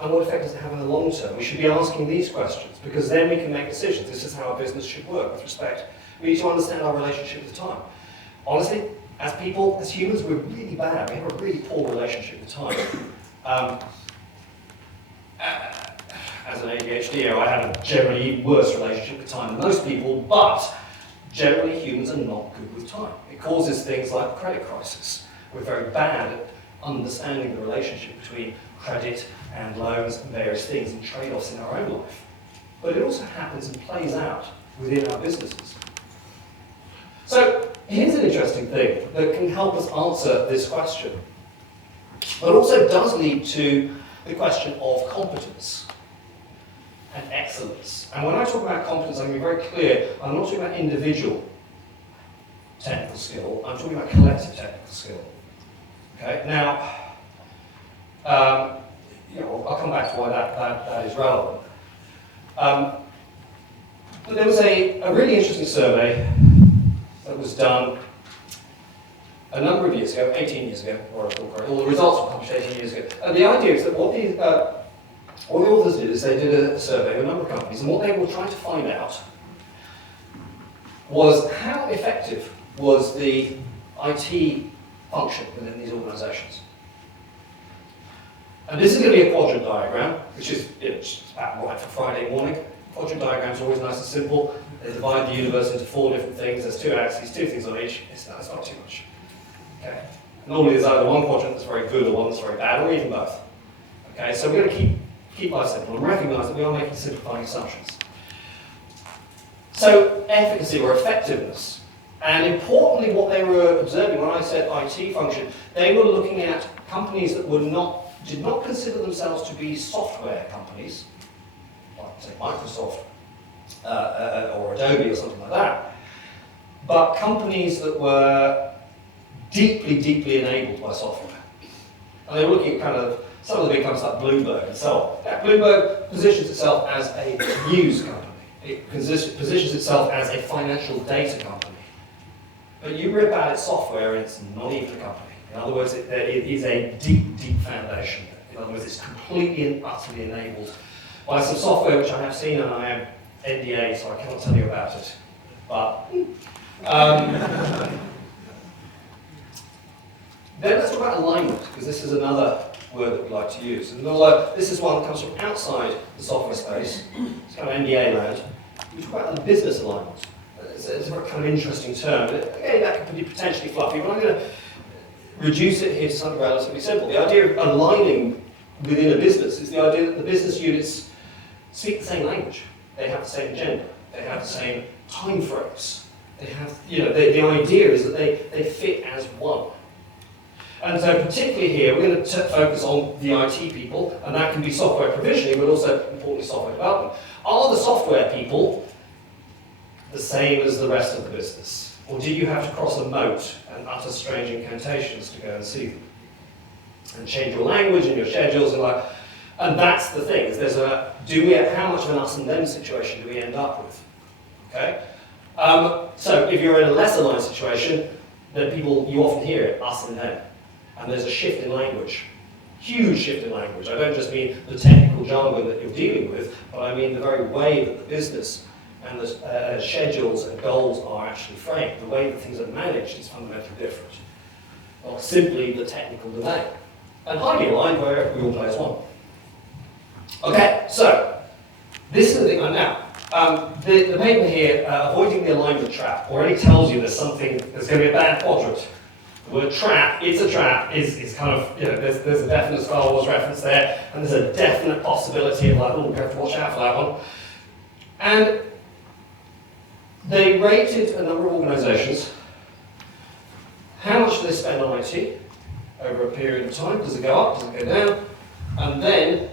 And what effect does it have in the long term? We should be asking these questions, because then we can make decisions. This is how our business should work with respect. We need to understand our relationship with time. Honestly, as people, as humans, we're really bad. We have a really poor relationship with time. As an ADHD, I have a generally worse relationship with time than most people, but generally humans are not good with time. It causes things like credit crisis. We're very bad at understanding the relationship between credit and loans and various things and trade-offs in our own life. But it also happens and plays out within our businesses. So here's an interesting thing that can help us answer this question, but also does lead to the question of competence and excellence. And when I talk about competence, I'm going to be very clear, I'm not talking about individual technical skill, I'm talking about collective technical skill. Okay, now, I'll come back to why that is relevant. But there was a really interesting survey that was done a number of years ago, 18 years ago, or I recall correctly. All the results were published 18 years ago. And the idea is that what the authors did is they did a survey of a number of companies, and what they were trying to find out was how effective was the IT function within these organisations. And this is going to be a quadrant diagram, which is it's about right for Friday morning. Quadrant diagrams are always nice and simple. They divide the universe into 4 different things. There's 2 axes, 2 things on each. It's not too much. Okay. Normally there's either one quadrant that's very good or one that's very bad, or even both. Okay, so we're going to keep life simple and recognise that we are making simplifying assumptions. So efficacy or effectiveness. And importantly, what they were observing when I said IT function, they were looking at companies that did not consider themselves to be software companies, like say Microsoft or Adobe or something like that, but companies that were deeply, deeply enabled by software. And they were looking at kind of some of the big companies like Bloomberg and so on. Yeah, Bloomberg positions itself as a news company. It positions itself as a financial data company. But you rip out its software and it's not even a company. In other words, it is a deep, deep foundation. In other words, it's completely and utterly enabled by some software which I have seen, and I am NDA, so I cannot tell you about it. But then let's talk about alignment, because this is another word that we like to use. And although this is one that comes from outside the software space, it's kind of NDA land, we talk about the business alignment. It's a very kind of interesting term. Again, that could be potentially fluffy, but I'm going to reduce it here to something relatively simple. The idea of aligning within a business is the idea that the business units speak the same language. They have the same agenda. They have the same time frames. They have, the idea is that they fit as one. And so particularly here, we're going to focus on the IT people, and that can be software provisioning, but also, importantly, software development. Are the software people the same as the rest of the business? Or do you have to cross a moat and utter strange incantations to go and see them? And change your language and your schedules and that's the thing, is how much of an us and them situation do we end up with? Okay? So if you're in a less aligned situation, then you often hear it, us and them. And there's a shift in language. Huge shift in language. I don't just mean the technical jargon that you're dealing with, but I mean the very way that the business and the schedules and goals are actually framed. The way that things are managed is fundamentally different. Not simply the technical domain. And highly aligned where we all play as one. Okay, so this is the thing now. The paper here, Avoiding the Alignment Trap, already tells you there's going to be a bad quadrant. The word trap, it's a trap, is kind of, there's a definite Star Wars reference there, and there's a definite possibility of we have to watch out for that one. And they rated a number of organisations. How much do they spend on IT over a period of time? Does it go up? Does it go down? And then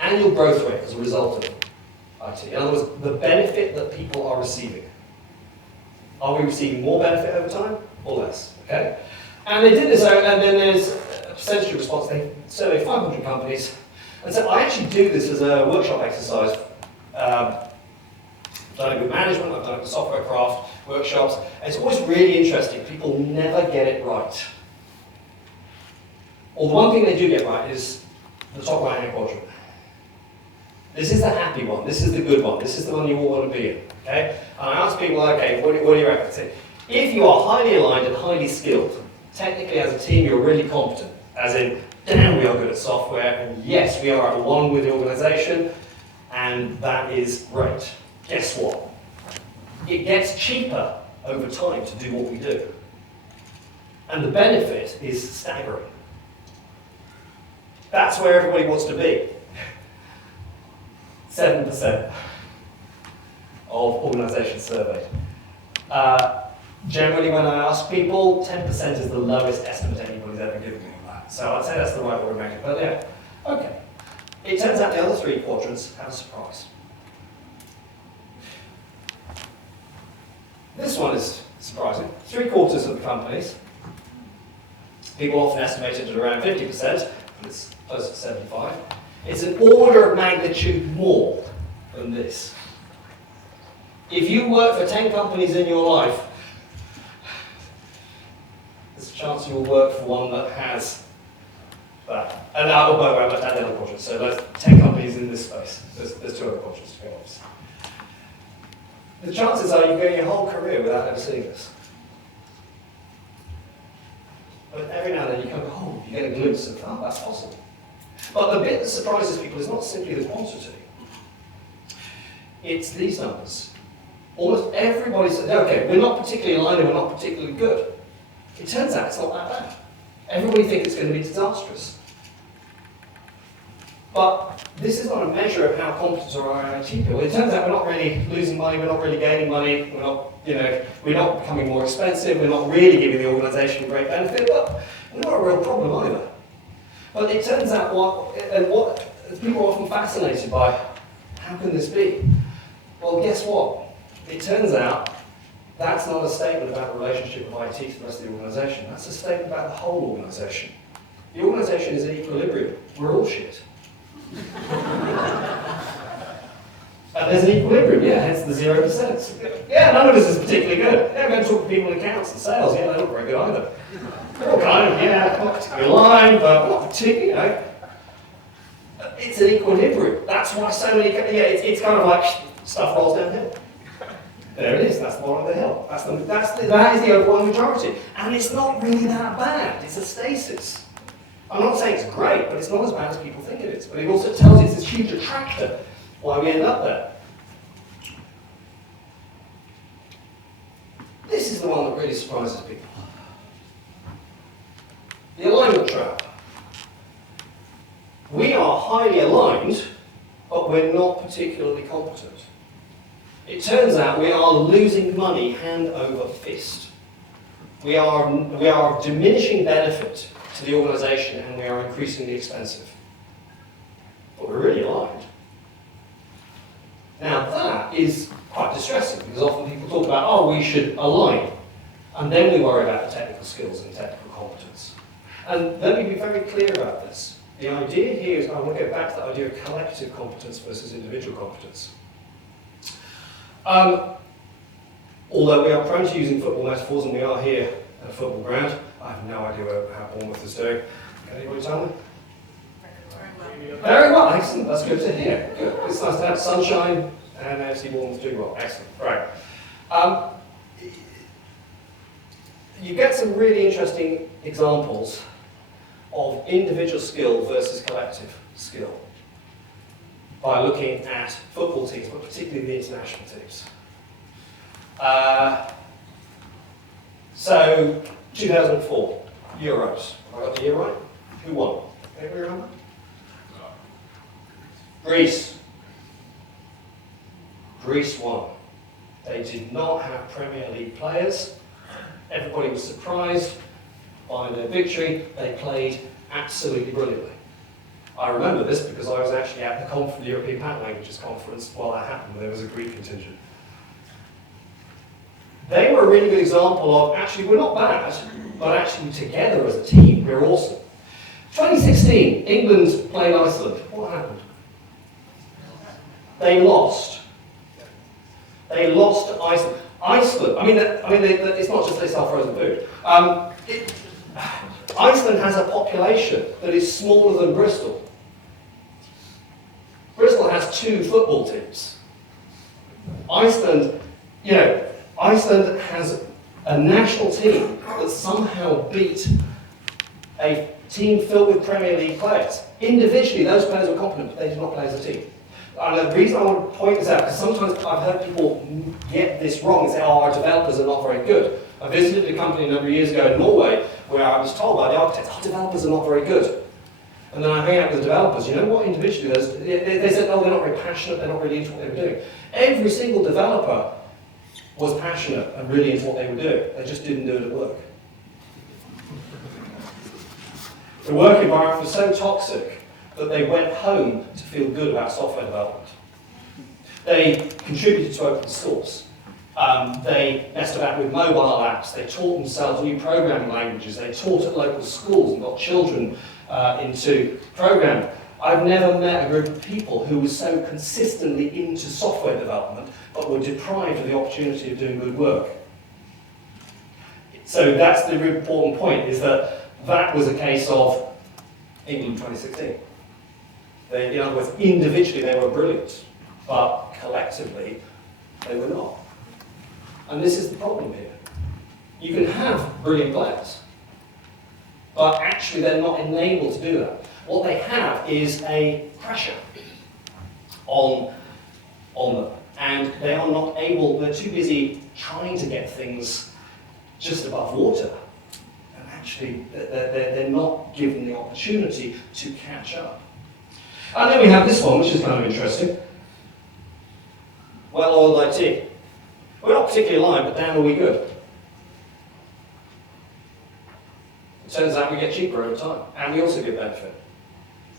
annual growth rate as a result of IT. In other words, the benefit that people are receiving. Are we receiving more benefit over time or less? Okay? And they did this, and then there's a percentage of response. They surveyed 500 companies. And so I actually do this as a workshop exercise. I've done it with management, I've done it with software craft workshops. And it's always really interesting. People never get it right. Or the one thing they do get right is the top right-hand quadrant. This is the happy one. This is the good one. This is the one you all want to be in. Okay? And I ask people, okay, what do you reckon? If you are highly aligned and highly skilled, technically as a team you're really competent, as in, damn, we are good at software, and yes, we are at one with the organisation, and that is great. Guess what? It gets cheaper over time to do what we do. And the benefit is staggering. That's where everybody wants to be. 7% of organisations surveyed. Generally, when I ask people, 10% is the lowest estimate anybody's ever given me on that. So I'd say that's the right order of magnitude. But yeah, okay. It turns out the other 3 quadrants have a surprise. This one is surprising. 3/4 of the companies, people often estimate it at around 50%, but it's close to 75%. It's an order of magnitude more than this. If you work for 10 companies in your life, there's a chance you will work for one that has that. And by the way, I've added other quadrants. So there's 10 companies in this space. There's 2 other quadrants to be honest. The chances are you go your whole career without ever seeing this. But every now and then you kind of go, oh, you get a glimpse of, oh, that's possible. But the bit that surprises people is not simply the quantity. It's these numbers. Almost everybody said, okay, we're not particularly aligned and we're not particularly good. It turns out it's not that bad. Everybody thinks it's going to be disastrous. But this is not a measure of how competent are our IT people. It turns out we're not really losing money, we're not really gaining money, we're not becoming more expensive, we're not really giving the organisation a great benefit, but we're not a real problem either. But it turns out what people are often fascinated by, how can this be? Well, guess what? It turns out that's not a statement about the relationship of IT to the rest of the organisation. That's a statement about the whole organisation. The organisation is in equilibrium. We're all shit. And there's an equilibrium, yeah, hence the 0%. Yeah, none of this is particularly good. Yeah, go and talk to people in accounts and sales, yeah, they're not very good either. They're all kind of, yeah, not particularly aligned, but not particularly, It's an equilibrium. That's why so many, it's kind of like stuff rolls downhill. There it is, that's the bottom of the hill. That is the overwhelming majority. And it's not really that bad, it's a stasis. I'm not saying it's great, but it's not as bad as people think it is. But it also tells you it's this huge attractor why we end up there. This is the one that really surprises people. The alignment trap. We are highly aligned, but we're not particularly competent. It turns out we are losing money hand over fist. We are diminishing benefit to the organisation and we are increasingly expensive. But we're really aligned. Now that is quite distressing because often people talk about, oh, we should align. And then we worry about the technical skills and technical competence. And let me be very clear about this. The idea here is, I want to go back to the idea of collective competence versus individual competence. Although we are prone to using football metaphors and we are here at a football ground, I have no idea how Bournemouth is doing. Can anybody tell me? Very well, excellent, that's good to hear. Good. It's nice to have sunshine and FC Bournemouth doing well. Excellent, right. You get some really interesting examples of individual skill versus collective skill by looking at football teams, but particularly the international teams. So, 2004, Euros. Have I got the year right? Who won? Anybody remember? Greece. Greece won. They did not have Premier League players. Everybody was surprised by their victory. They played absolutely brilliantly. I remember this because I was actually at the European Patent Languages Conference while that happened. There was a Greek contingent. They were a really good example of, actually, we're not bad, but actually together as a team, we're awesome. 2016, England played Iceland. What happened? They lost. They lost to Iceland. Iceland, it's not just they sell frozen food. Iceland has a population that is smaller than Bristol. Bristol has 2 football teams. Iceland has a national team that somehow beat a team filled with Premier League players. Individually, those players were competent, but they did not play as a team. And the reason I want to point this out, because sometimes I've heard people get this wrong and say, oh, our developers are not very good. I visited a company a number of years ago in Norway where I was told by the architects, oh, developers are not very good. And then I hang out with the developers, you know what, individually, they said, oh, they're not very passionate, they're not really into what they were doing. Every single developer was passionate and really into what they were doing. They just didn't do it at work. The work environment was so toxic that they went home to feel good about software development. They contributed to open source. They messed about with mobile apps. They taught themselves new programming languages. They taught at local schools and got children into programming. I've never met a group of people who were so consistently into software development but were deprived of the opportunity of doing good work. So that's the really important point, is that that was a case of England 2016. In other words, individually they were brilliant, but collectively they were not. And this is the problem here. You can have brilliant players, but actually they're not enabled to do that. What they have is a pressure on them, and they are not able, they're too busy trying to get things just above water, and actually they're not given the opportunity to catch up. And then we have this one, which is kind of interesting. Well-oiled IT. We're not particularly aligned, but damn are we good. It turns out we get cheaper over time, and we also get benefit.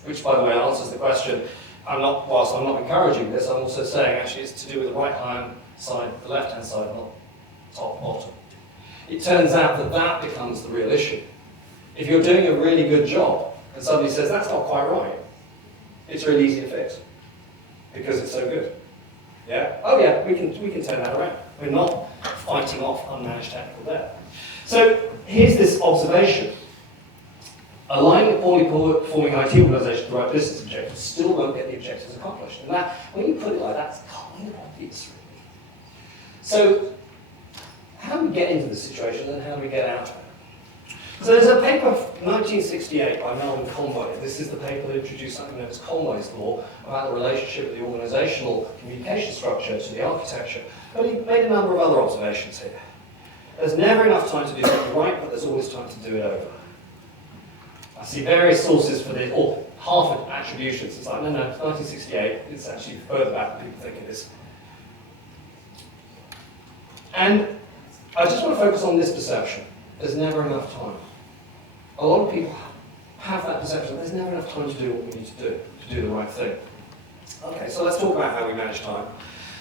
Which, by the way, answers the question, whilst I'm not encouraging this, I'm also saying actually it's to do with the right-hand side, the left-hand side, not top, bottom. It turns out that that becomes the real issue. If you're doing a really good job, and somebody says, that's not quite right, it's really easy to fix, because it's so good. Yeah? Oh yeah, we can turn that around. We're not fighting off unmanaged technical debt. So here's this observation. Aligning poorly performing IT organisations to the right business objectives still won't get the objectives accomplished. And that, when you put it like that, it's kind of obvious, really. So, how do we get into this situation and how do we get out of it? So there's a paper from 1968 by Melvin Conway. This is the paper that introduced something known as Conway's Law about the relationship of the organisational communication structure to the architecture. But he made a number of other observations here. There's never enough time to do something right, but there's always time to do it over. I see various sources for this, or half attributions. It's like, no, it's 1968. It's actually further back than people think it is. And I just want to focus on this perception. There's never enough time. A lot of people have that perception. There's never enough time to do what we need to do the right thing. Okay, so let's talk about how we manage time.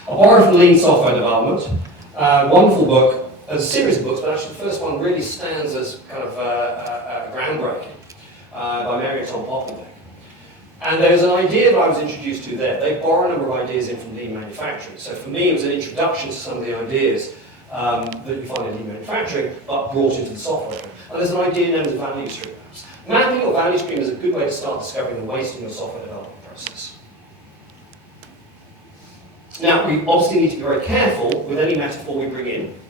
I borrowed from Lean Software Development. Wonderful book. There's a series of books, but actually the first one really stands as kind of groundbreaking. By Mary and Tom Poppendieck. And there's an idea that I was introduced to there. They borrow a number of ideas in from lean manufacturing. So for me, it was an introduction to some of the ideas that you find in lean manufacturing, but brought into the software. And there's an idea known as value streams. Mapping your value stream is a good way to start discovering the waste in your software development process. Now, we obviously need to be very careful with any metaphor we bring in.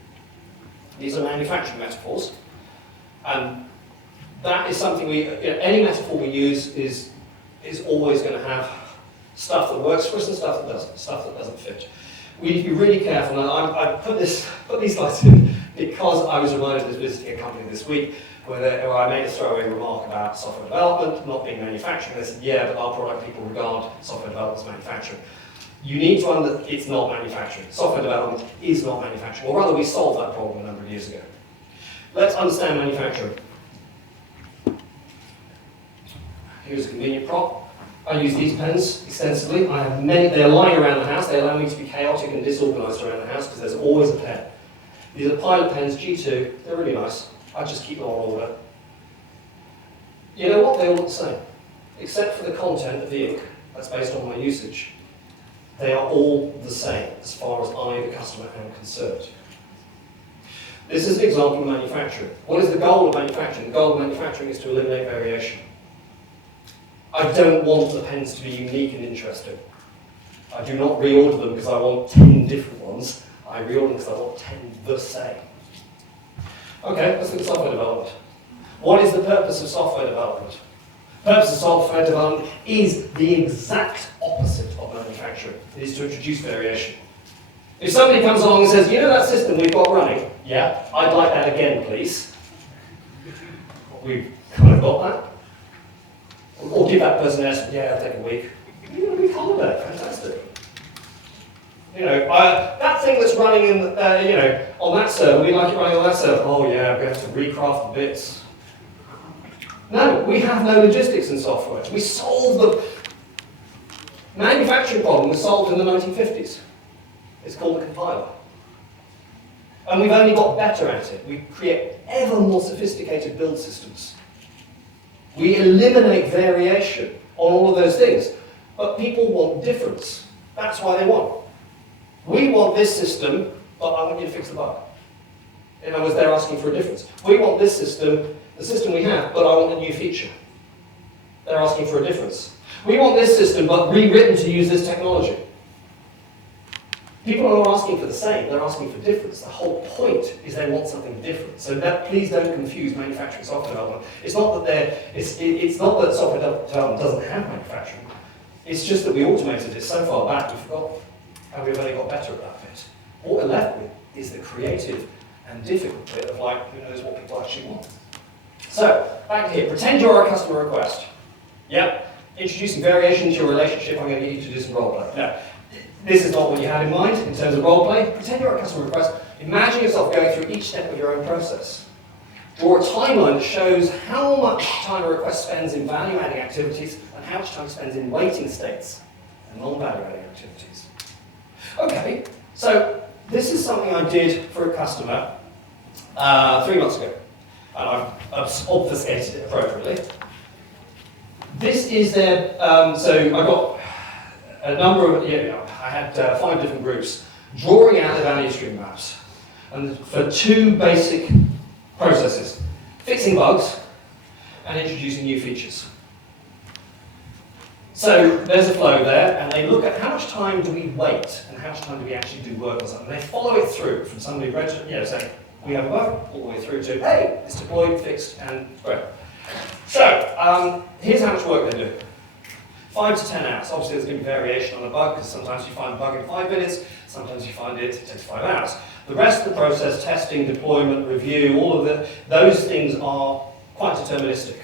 These are manufacturing metaphors. That is something any metaphor we use is always going to have stuff that works for us and stuff that doesn't fit. We need to be really careful. And I put these slides in because I was reminded of visiting a company this week where I made a throwaway remark about software development not being manufacturing. They said, yeah, but our product people regard software development as manufacturing. You need to understand that it's not manufacturing. Software development is not manufacturing. Or rather, we solved that problem a number of years ago. Let's understand manufacturing. Here's a convenient prop. I use these pens extensively. I have many, they're lying around the house. They allow me to be chaotic and disorganized around the house because there's always a pen. These are pilot pens, G2. They're really nice. I just keep them on order. You know what? They all look the same. Except for the content of the ink. That's based on my usage. They are all the same as far as I, the customer, am concerned. This is an example of manufacturing. What is the goal of manufacturing? The goal of manufacturing is to eliminate variation. I don't want the pens to be unique and interesting. I do not reorder them because I want 10 different ones. I reorder them because I want 10 the same. Okay, let's look at software development. What is the purpose of software development? The purpose of software development is the exact opposite of manufacturing. It is to introduce variation. If somebody comes along and says, you know that system we've got running? Yeah, I'd like that again, please. We've kind of got that. Or give that person an estimate, yeah, it'll take a week. You know, a week holiday, fantastic. You know, that thing that's running in, on that server, we like it running on that server. Oh yeah, we have to recraft the bits. No, we have no logistics in software. We solve the manufacturing problem was solved in the 1950s. It's called the compiler. And we've only got better at it. We create ever more sophisticated build systems. We eliminate variation on all of those things. But people want difference. That's why they want. We want this system, but I want you to fix the bug. In other words, they're asking for a difference. We want this system, the system we have, but I want a new feature. They're asking for a difference. We want this system, but rewritten to use this technology. People are not asking for the same, they're asking for difference. The whole point is they want something different. So please don't confuse manufacturing software development. It's not that software development doesn't have manufacturing. It's just that we automated it so far back we forgot, and we've only got better at that bit. What we're left with is the creative and difficult bit of like, who knows what people actually want. So, back here, pretend you're a customer request. Yep, introducing variation to your relationship, I'm going to get you to do some role play. Now, this is not what you had in mind in terms of role play. Pretend you're a customer request. Imagine yourself going through each step of your own process. Draw a timeline that shows how much time a request spends in value-adding activities and how much time it spends in waiting states and non-value-adding activities. Okay, so this is something I did for a customer 3 months ago, and I've obfuscated it appropriately. This is their, so I got a number of, I had 5 different groups drawing out their value stream maps, and for 2 basic processes, fixing bugs and introducing new features. So there's a flow there, and they look at how much time do we wait and how much time do we actually do work on something. They follow it through from somebody saying, we have a bug, all the way through to, hey, it's deployed, fixed, and spread. So, here's how much work they do. 5 to 10 hours. Obviously, there's going to be variation on a bug, because sometimes you find a bug in 5 minutes, sometimes you find it takes 5 hours. The rest of the process, testing, deployment, review, all of those things are quite deterministic.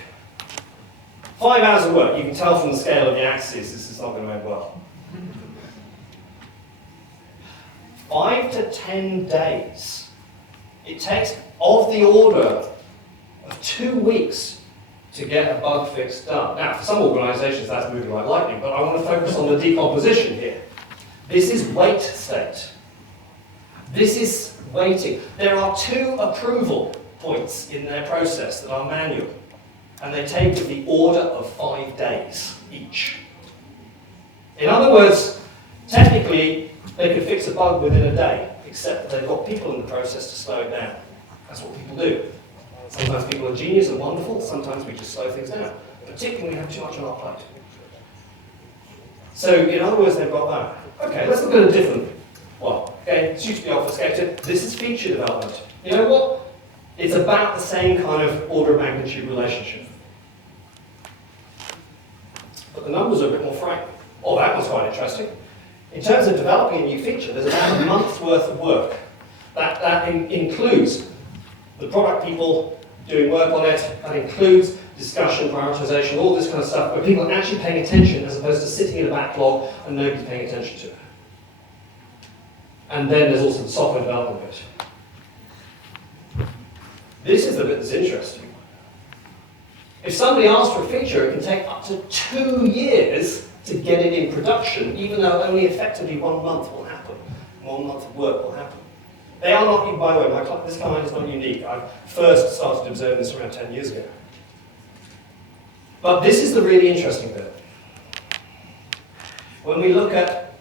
5 hours of work, you can tell from the scale of the axes, this is not going to end well. 5 to 10 days. It takes of the order of 2 weeks to get a bug fix done. Now, for some organisations that's moving like lightning, but I want to focus on the decomposition here. This is wait state. This is waiting. There are 2 approval points in their process that are manual, and they take the order of 5 days each. In other words, technically, they could fix a bug within a day, except that they've got people in the process to slow it down. That's what people do. Sometimes people are genius and wonderful, sometimes we just slow things down, particularly when we have too much on our plate. So, in other words, they've got that. Okay, let's look at a different one. Okay, suitably obfuscated. This is feature development. You know what? It's about the same kind of order of magnitude relationship. But the numbers are a bit more frightening. Oh, that one's quite interesting. In terms of developing a new feature, there's about a month's worth of work. That includes the product people doing work on it, that includes discussion, prioritization, all this kind of stuff, where people are actually paying attention as opposed to sitting in a backlog and nobody's paying attention to it. And then there's also the software development bit. This is the bit that's interesting. If somebody asks for a feature, it can take up to 2 years to get it in production, even though only effectively 1 month will happen. 1 month of work will happen. They are not, by the way, this client is not unique. I first started observing this around 10 years ago. But this is the really interesting bit. When we look at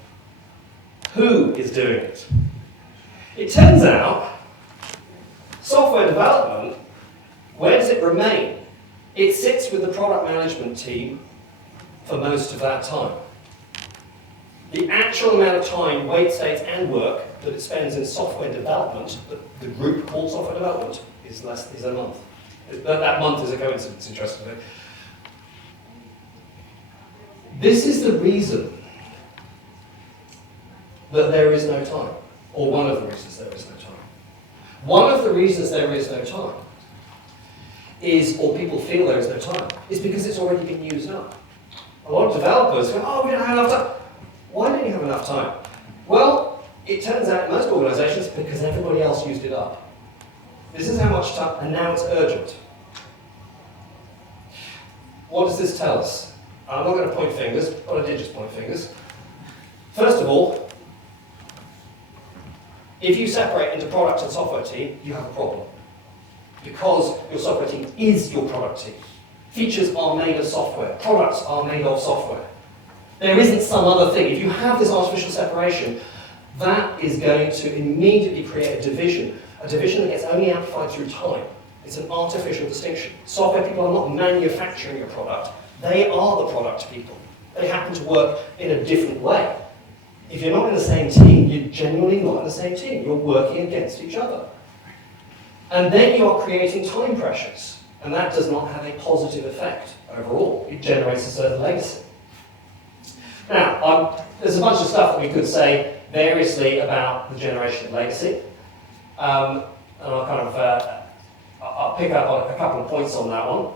who is doing it, it turns out software development, where does it remain? It sits with the product management team for most of that time. The actual amount of time, wait states, and work that it spends in software development, the group called software development, is a month. That month is a coincidence, interestingly. This is the reason that there is no time, or one of the reasons there is no time. One of the reasons there is no time is, or people feel there is no time, is because it's already been used up. A lot of developers go, oh, we don't have enough time. Why don't you have enough time? Well, it turns out in most organizations because everybody else used it up. This is how much time, and now it's urgent. What does this tell us? I'm not going to point fingers, but I did just point fingers. First of all, if you separate into product and software team, you have a problem. Because your software team is your product team. Features are made of software. Products are made of software. There isn't some other thing. If you have this artificial separation, that is going to immediately create a division that gets only amplified through time. It's an artificial distinction. Software people are not manufacturing a product. They are the product people. They happen to work in a different way. If you're not in the same team, you're genuinely not in the same team. You're working against each other. And then you are creating time pressures. And that does not have a positive effect overall. It generates a certain legacy. Now, there's a bunch of stuff that we could say variously about the generation of legacy. And I'll kind of I'll pick up on a couple of points on that one.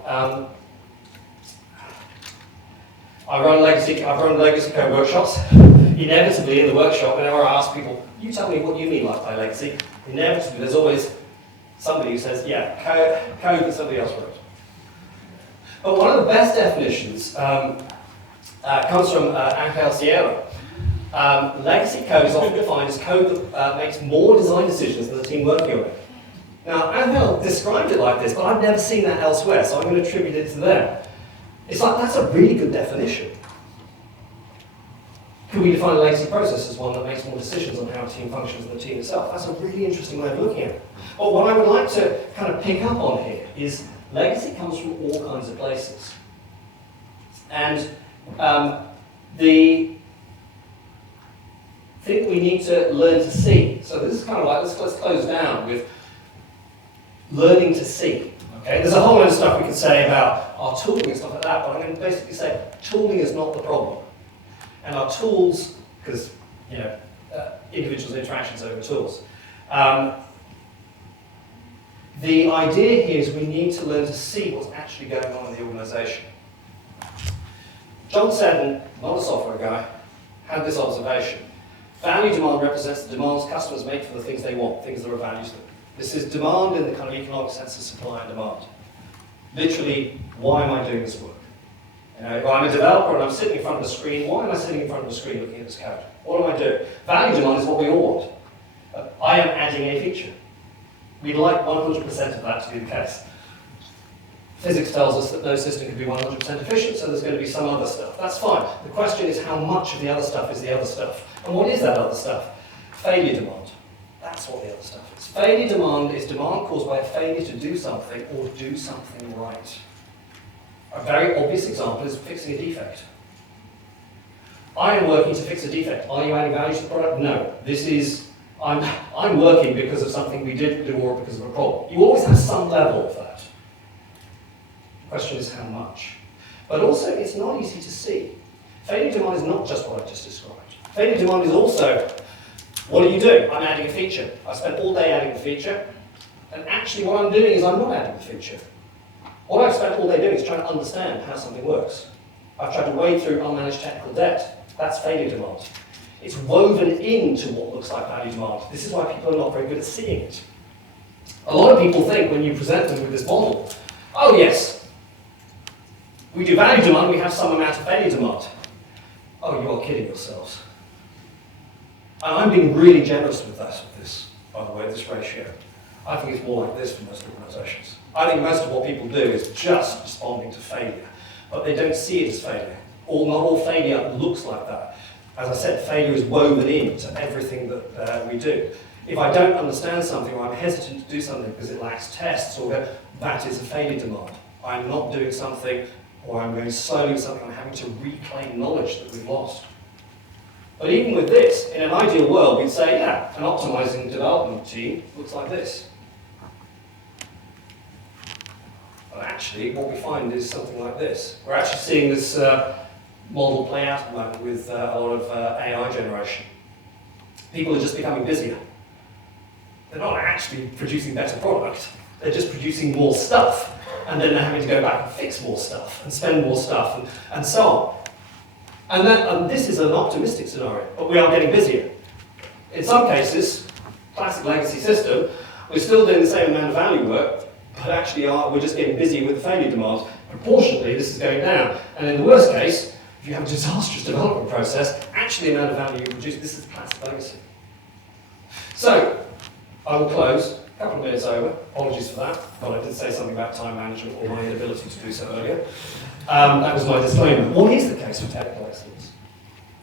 I've run legacy code workshops. Inevitably, in the workshop, whenever I ask people, you tell me what you mean by legacy, inevitably there's always somebody who says, yeah, code that somebody else wrote. But one of the best definitions comes from Agile Software. Legacy code is often defined as code that makes more design decisions than the team working on it. Now, Agile described it like this, but I've never seen that elsewhere, so I'm going to attribute it to them. It's like, that's a really good definition. Could we define a legacy process as one that makes more decisions on how a team functions than the team itself? That's a really interesting way of looking at it. But what I would like to kind of pick up on here is legacy comes from all kinds of places. And the thing we need to learn to see, so this is kind of like, let's close down with learning to see. Okay? There's a whole lot of stuff we could say about our tooling and stuff like that, but I'm going to basically say tooling is not the problem. And our tools, because individuals' interactions over tools. The idea here is we need to learn to see what's actually going on in the organisation. John Seddon, not a software guy, had this observation. Value demand represents the demands customers make for the things they want, things that are values to them. This is demand in the kind of economic sense of supply and demand. Literally, why am I doing this work? If I'm a developer and I'm sitting in front of the screen, why am I sitting in front of the screen looking at this code? What am I doing? Value demand is what we all want. I am adding a feature. We'd like 100% of that to be the case. Physics tells us that no system can be 100% efficient, so there's going to be some other stuff. That's fine. The question is how much of the other stuff is the other stuff. And what is that other stuff? Failure demand. That's what the other stuff is. Failure demand is demand caused by a failure to do something or do something right. A very obvious example is fixing a defect. I am working to fix a defect. Are you adding value to the product? No. This is, I'm working because of something we didn't do or because of a problem. You always have some level of that. The question is how much. But also, it's not easy to see. Failure demand is not just what I just described. Failure demand is also, what are you doing? I'm adding a feature. I spent all day adding a feature, and actually what I'm doing is I'm not adding the feature. What I've spent all day doing is trying to understand how something works. I've tried to wade through unmanaged technical debt. That's failure demand. It's woven into what looks like value demand. This is why people are not very good at seeing it. A lot of people think when you present them with this model, oh yes, we do value demand, we have some amount of failure demand. Oh, you are kidding yourselves. And I'm being really generous with this, by the way, this ratio. I think it's more like this for most organisations. I think most of what people do is just responding to failure, but they don't see it as failure. Not all failure looks like that. As I said, failure is woven into everything that we do. If I don't understand something or I'm hesitant to do something because it lacks tests, or that is a failure demand. I'm not doing something, or I'm going slowly with something, I'm having to reclaim knowledge that we've lost. But even with this, in an ideal world, we'd say, yeah, an optimizing development team looks like this. But actually, what we find is something like this. We're actually seeing this model play out at the moment with a lot of AI generation. People are just becoming busier. They're not actually producing better product. They're just producing more stuff. And then they're having to go back and fix more stuff and spend more stuff and so on. And this is an optimistic scenario, but we are getting busier. In some cases, classic legacy system, we're still doing the same amount of value work, but actually we're just getting busy with the failure demand. Proportionately, this is going down. And in the worst case, if you have a disastrous development process, actually the amount of value you produce, this is classic legacy. So, I will close. A couple of minutes over, apologies for that, but I did say something about time management or my inability to do so earlier. That was my disclaimer. What is the case for technical excellence?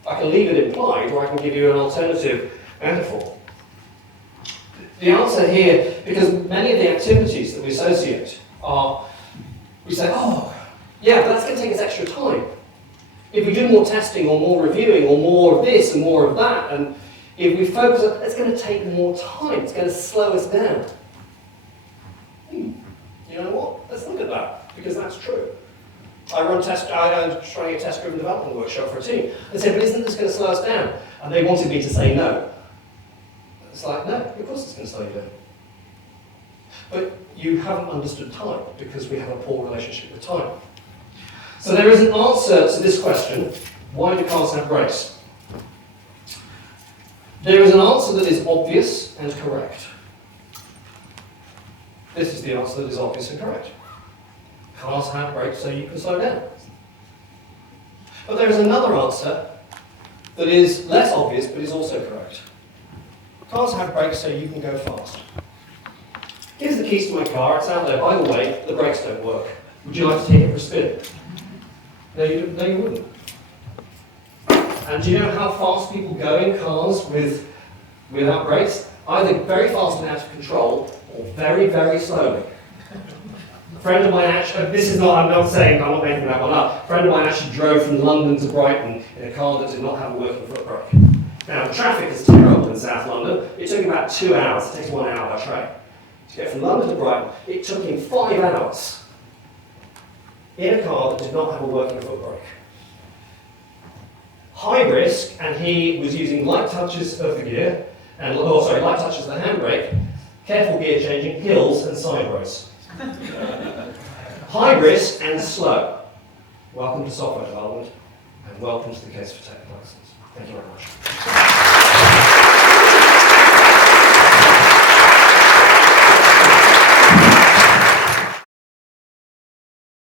I can leave it implied, or I can give you an alternative metaphor. The answer here, because many of the activities that we associate are, we say, oh, yeah, but that's going to take us extra time. If we do more testing or more reviewing or more of this and more of that, and if we focus on, it's going to take more time, it's going to slow us down. You know what? Let's look at that, because that's true. I'm running a test-driven development workshop for a team. They said, but isn't this going to slow us down? And they wanted me to say no. It's like, no, of course it's going to slow you down. But you haven't understood time, because we have a poor relationship with time. So there is an answer to this question, why do cars have brakes? There is an answer that is obvious and correct. This is the answer that is obvious and correct. Cars have brakes so you can slow down. But there is another answer that is less obvious but is also correct. Cars have brakes so you can go fast. Here's the keys to my car, it's out there. By the way, the brakes don't work. Would you like to take it for a spin? No, you wouldn't. And do you know how fast people go in cars without brakes? Either very fast and out of control, or very, very slowly. A friend of mine actually, I'm not making that one up. A friend of mine actually drove from London to Brighton in a car that did not have a working foot brake. Now, the traffic is terrible in South London. It took him about 2 hours. It takes 1 hour by train. To get from London to Brighton, it took him 5 hours in a car that did not have a working foot brake. High risk, and he was using light touches of the gear, light touches of the handbrake, careful gear changing, hills and side roads. High risk and slow. Welcome to software development, and welcome to the case for technical excellence. Thank you very much.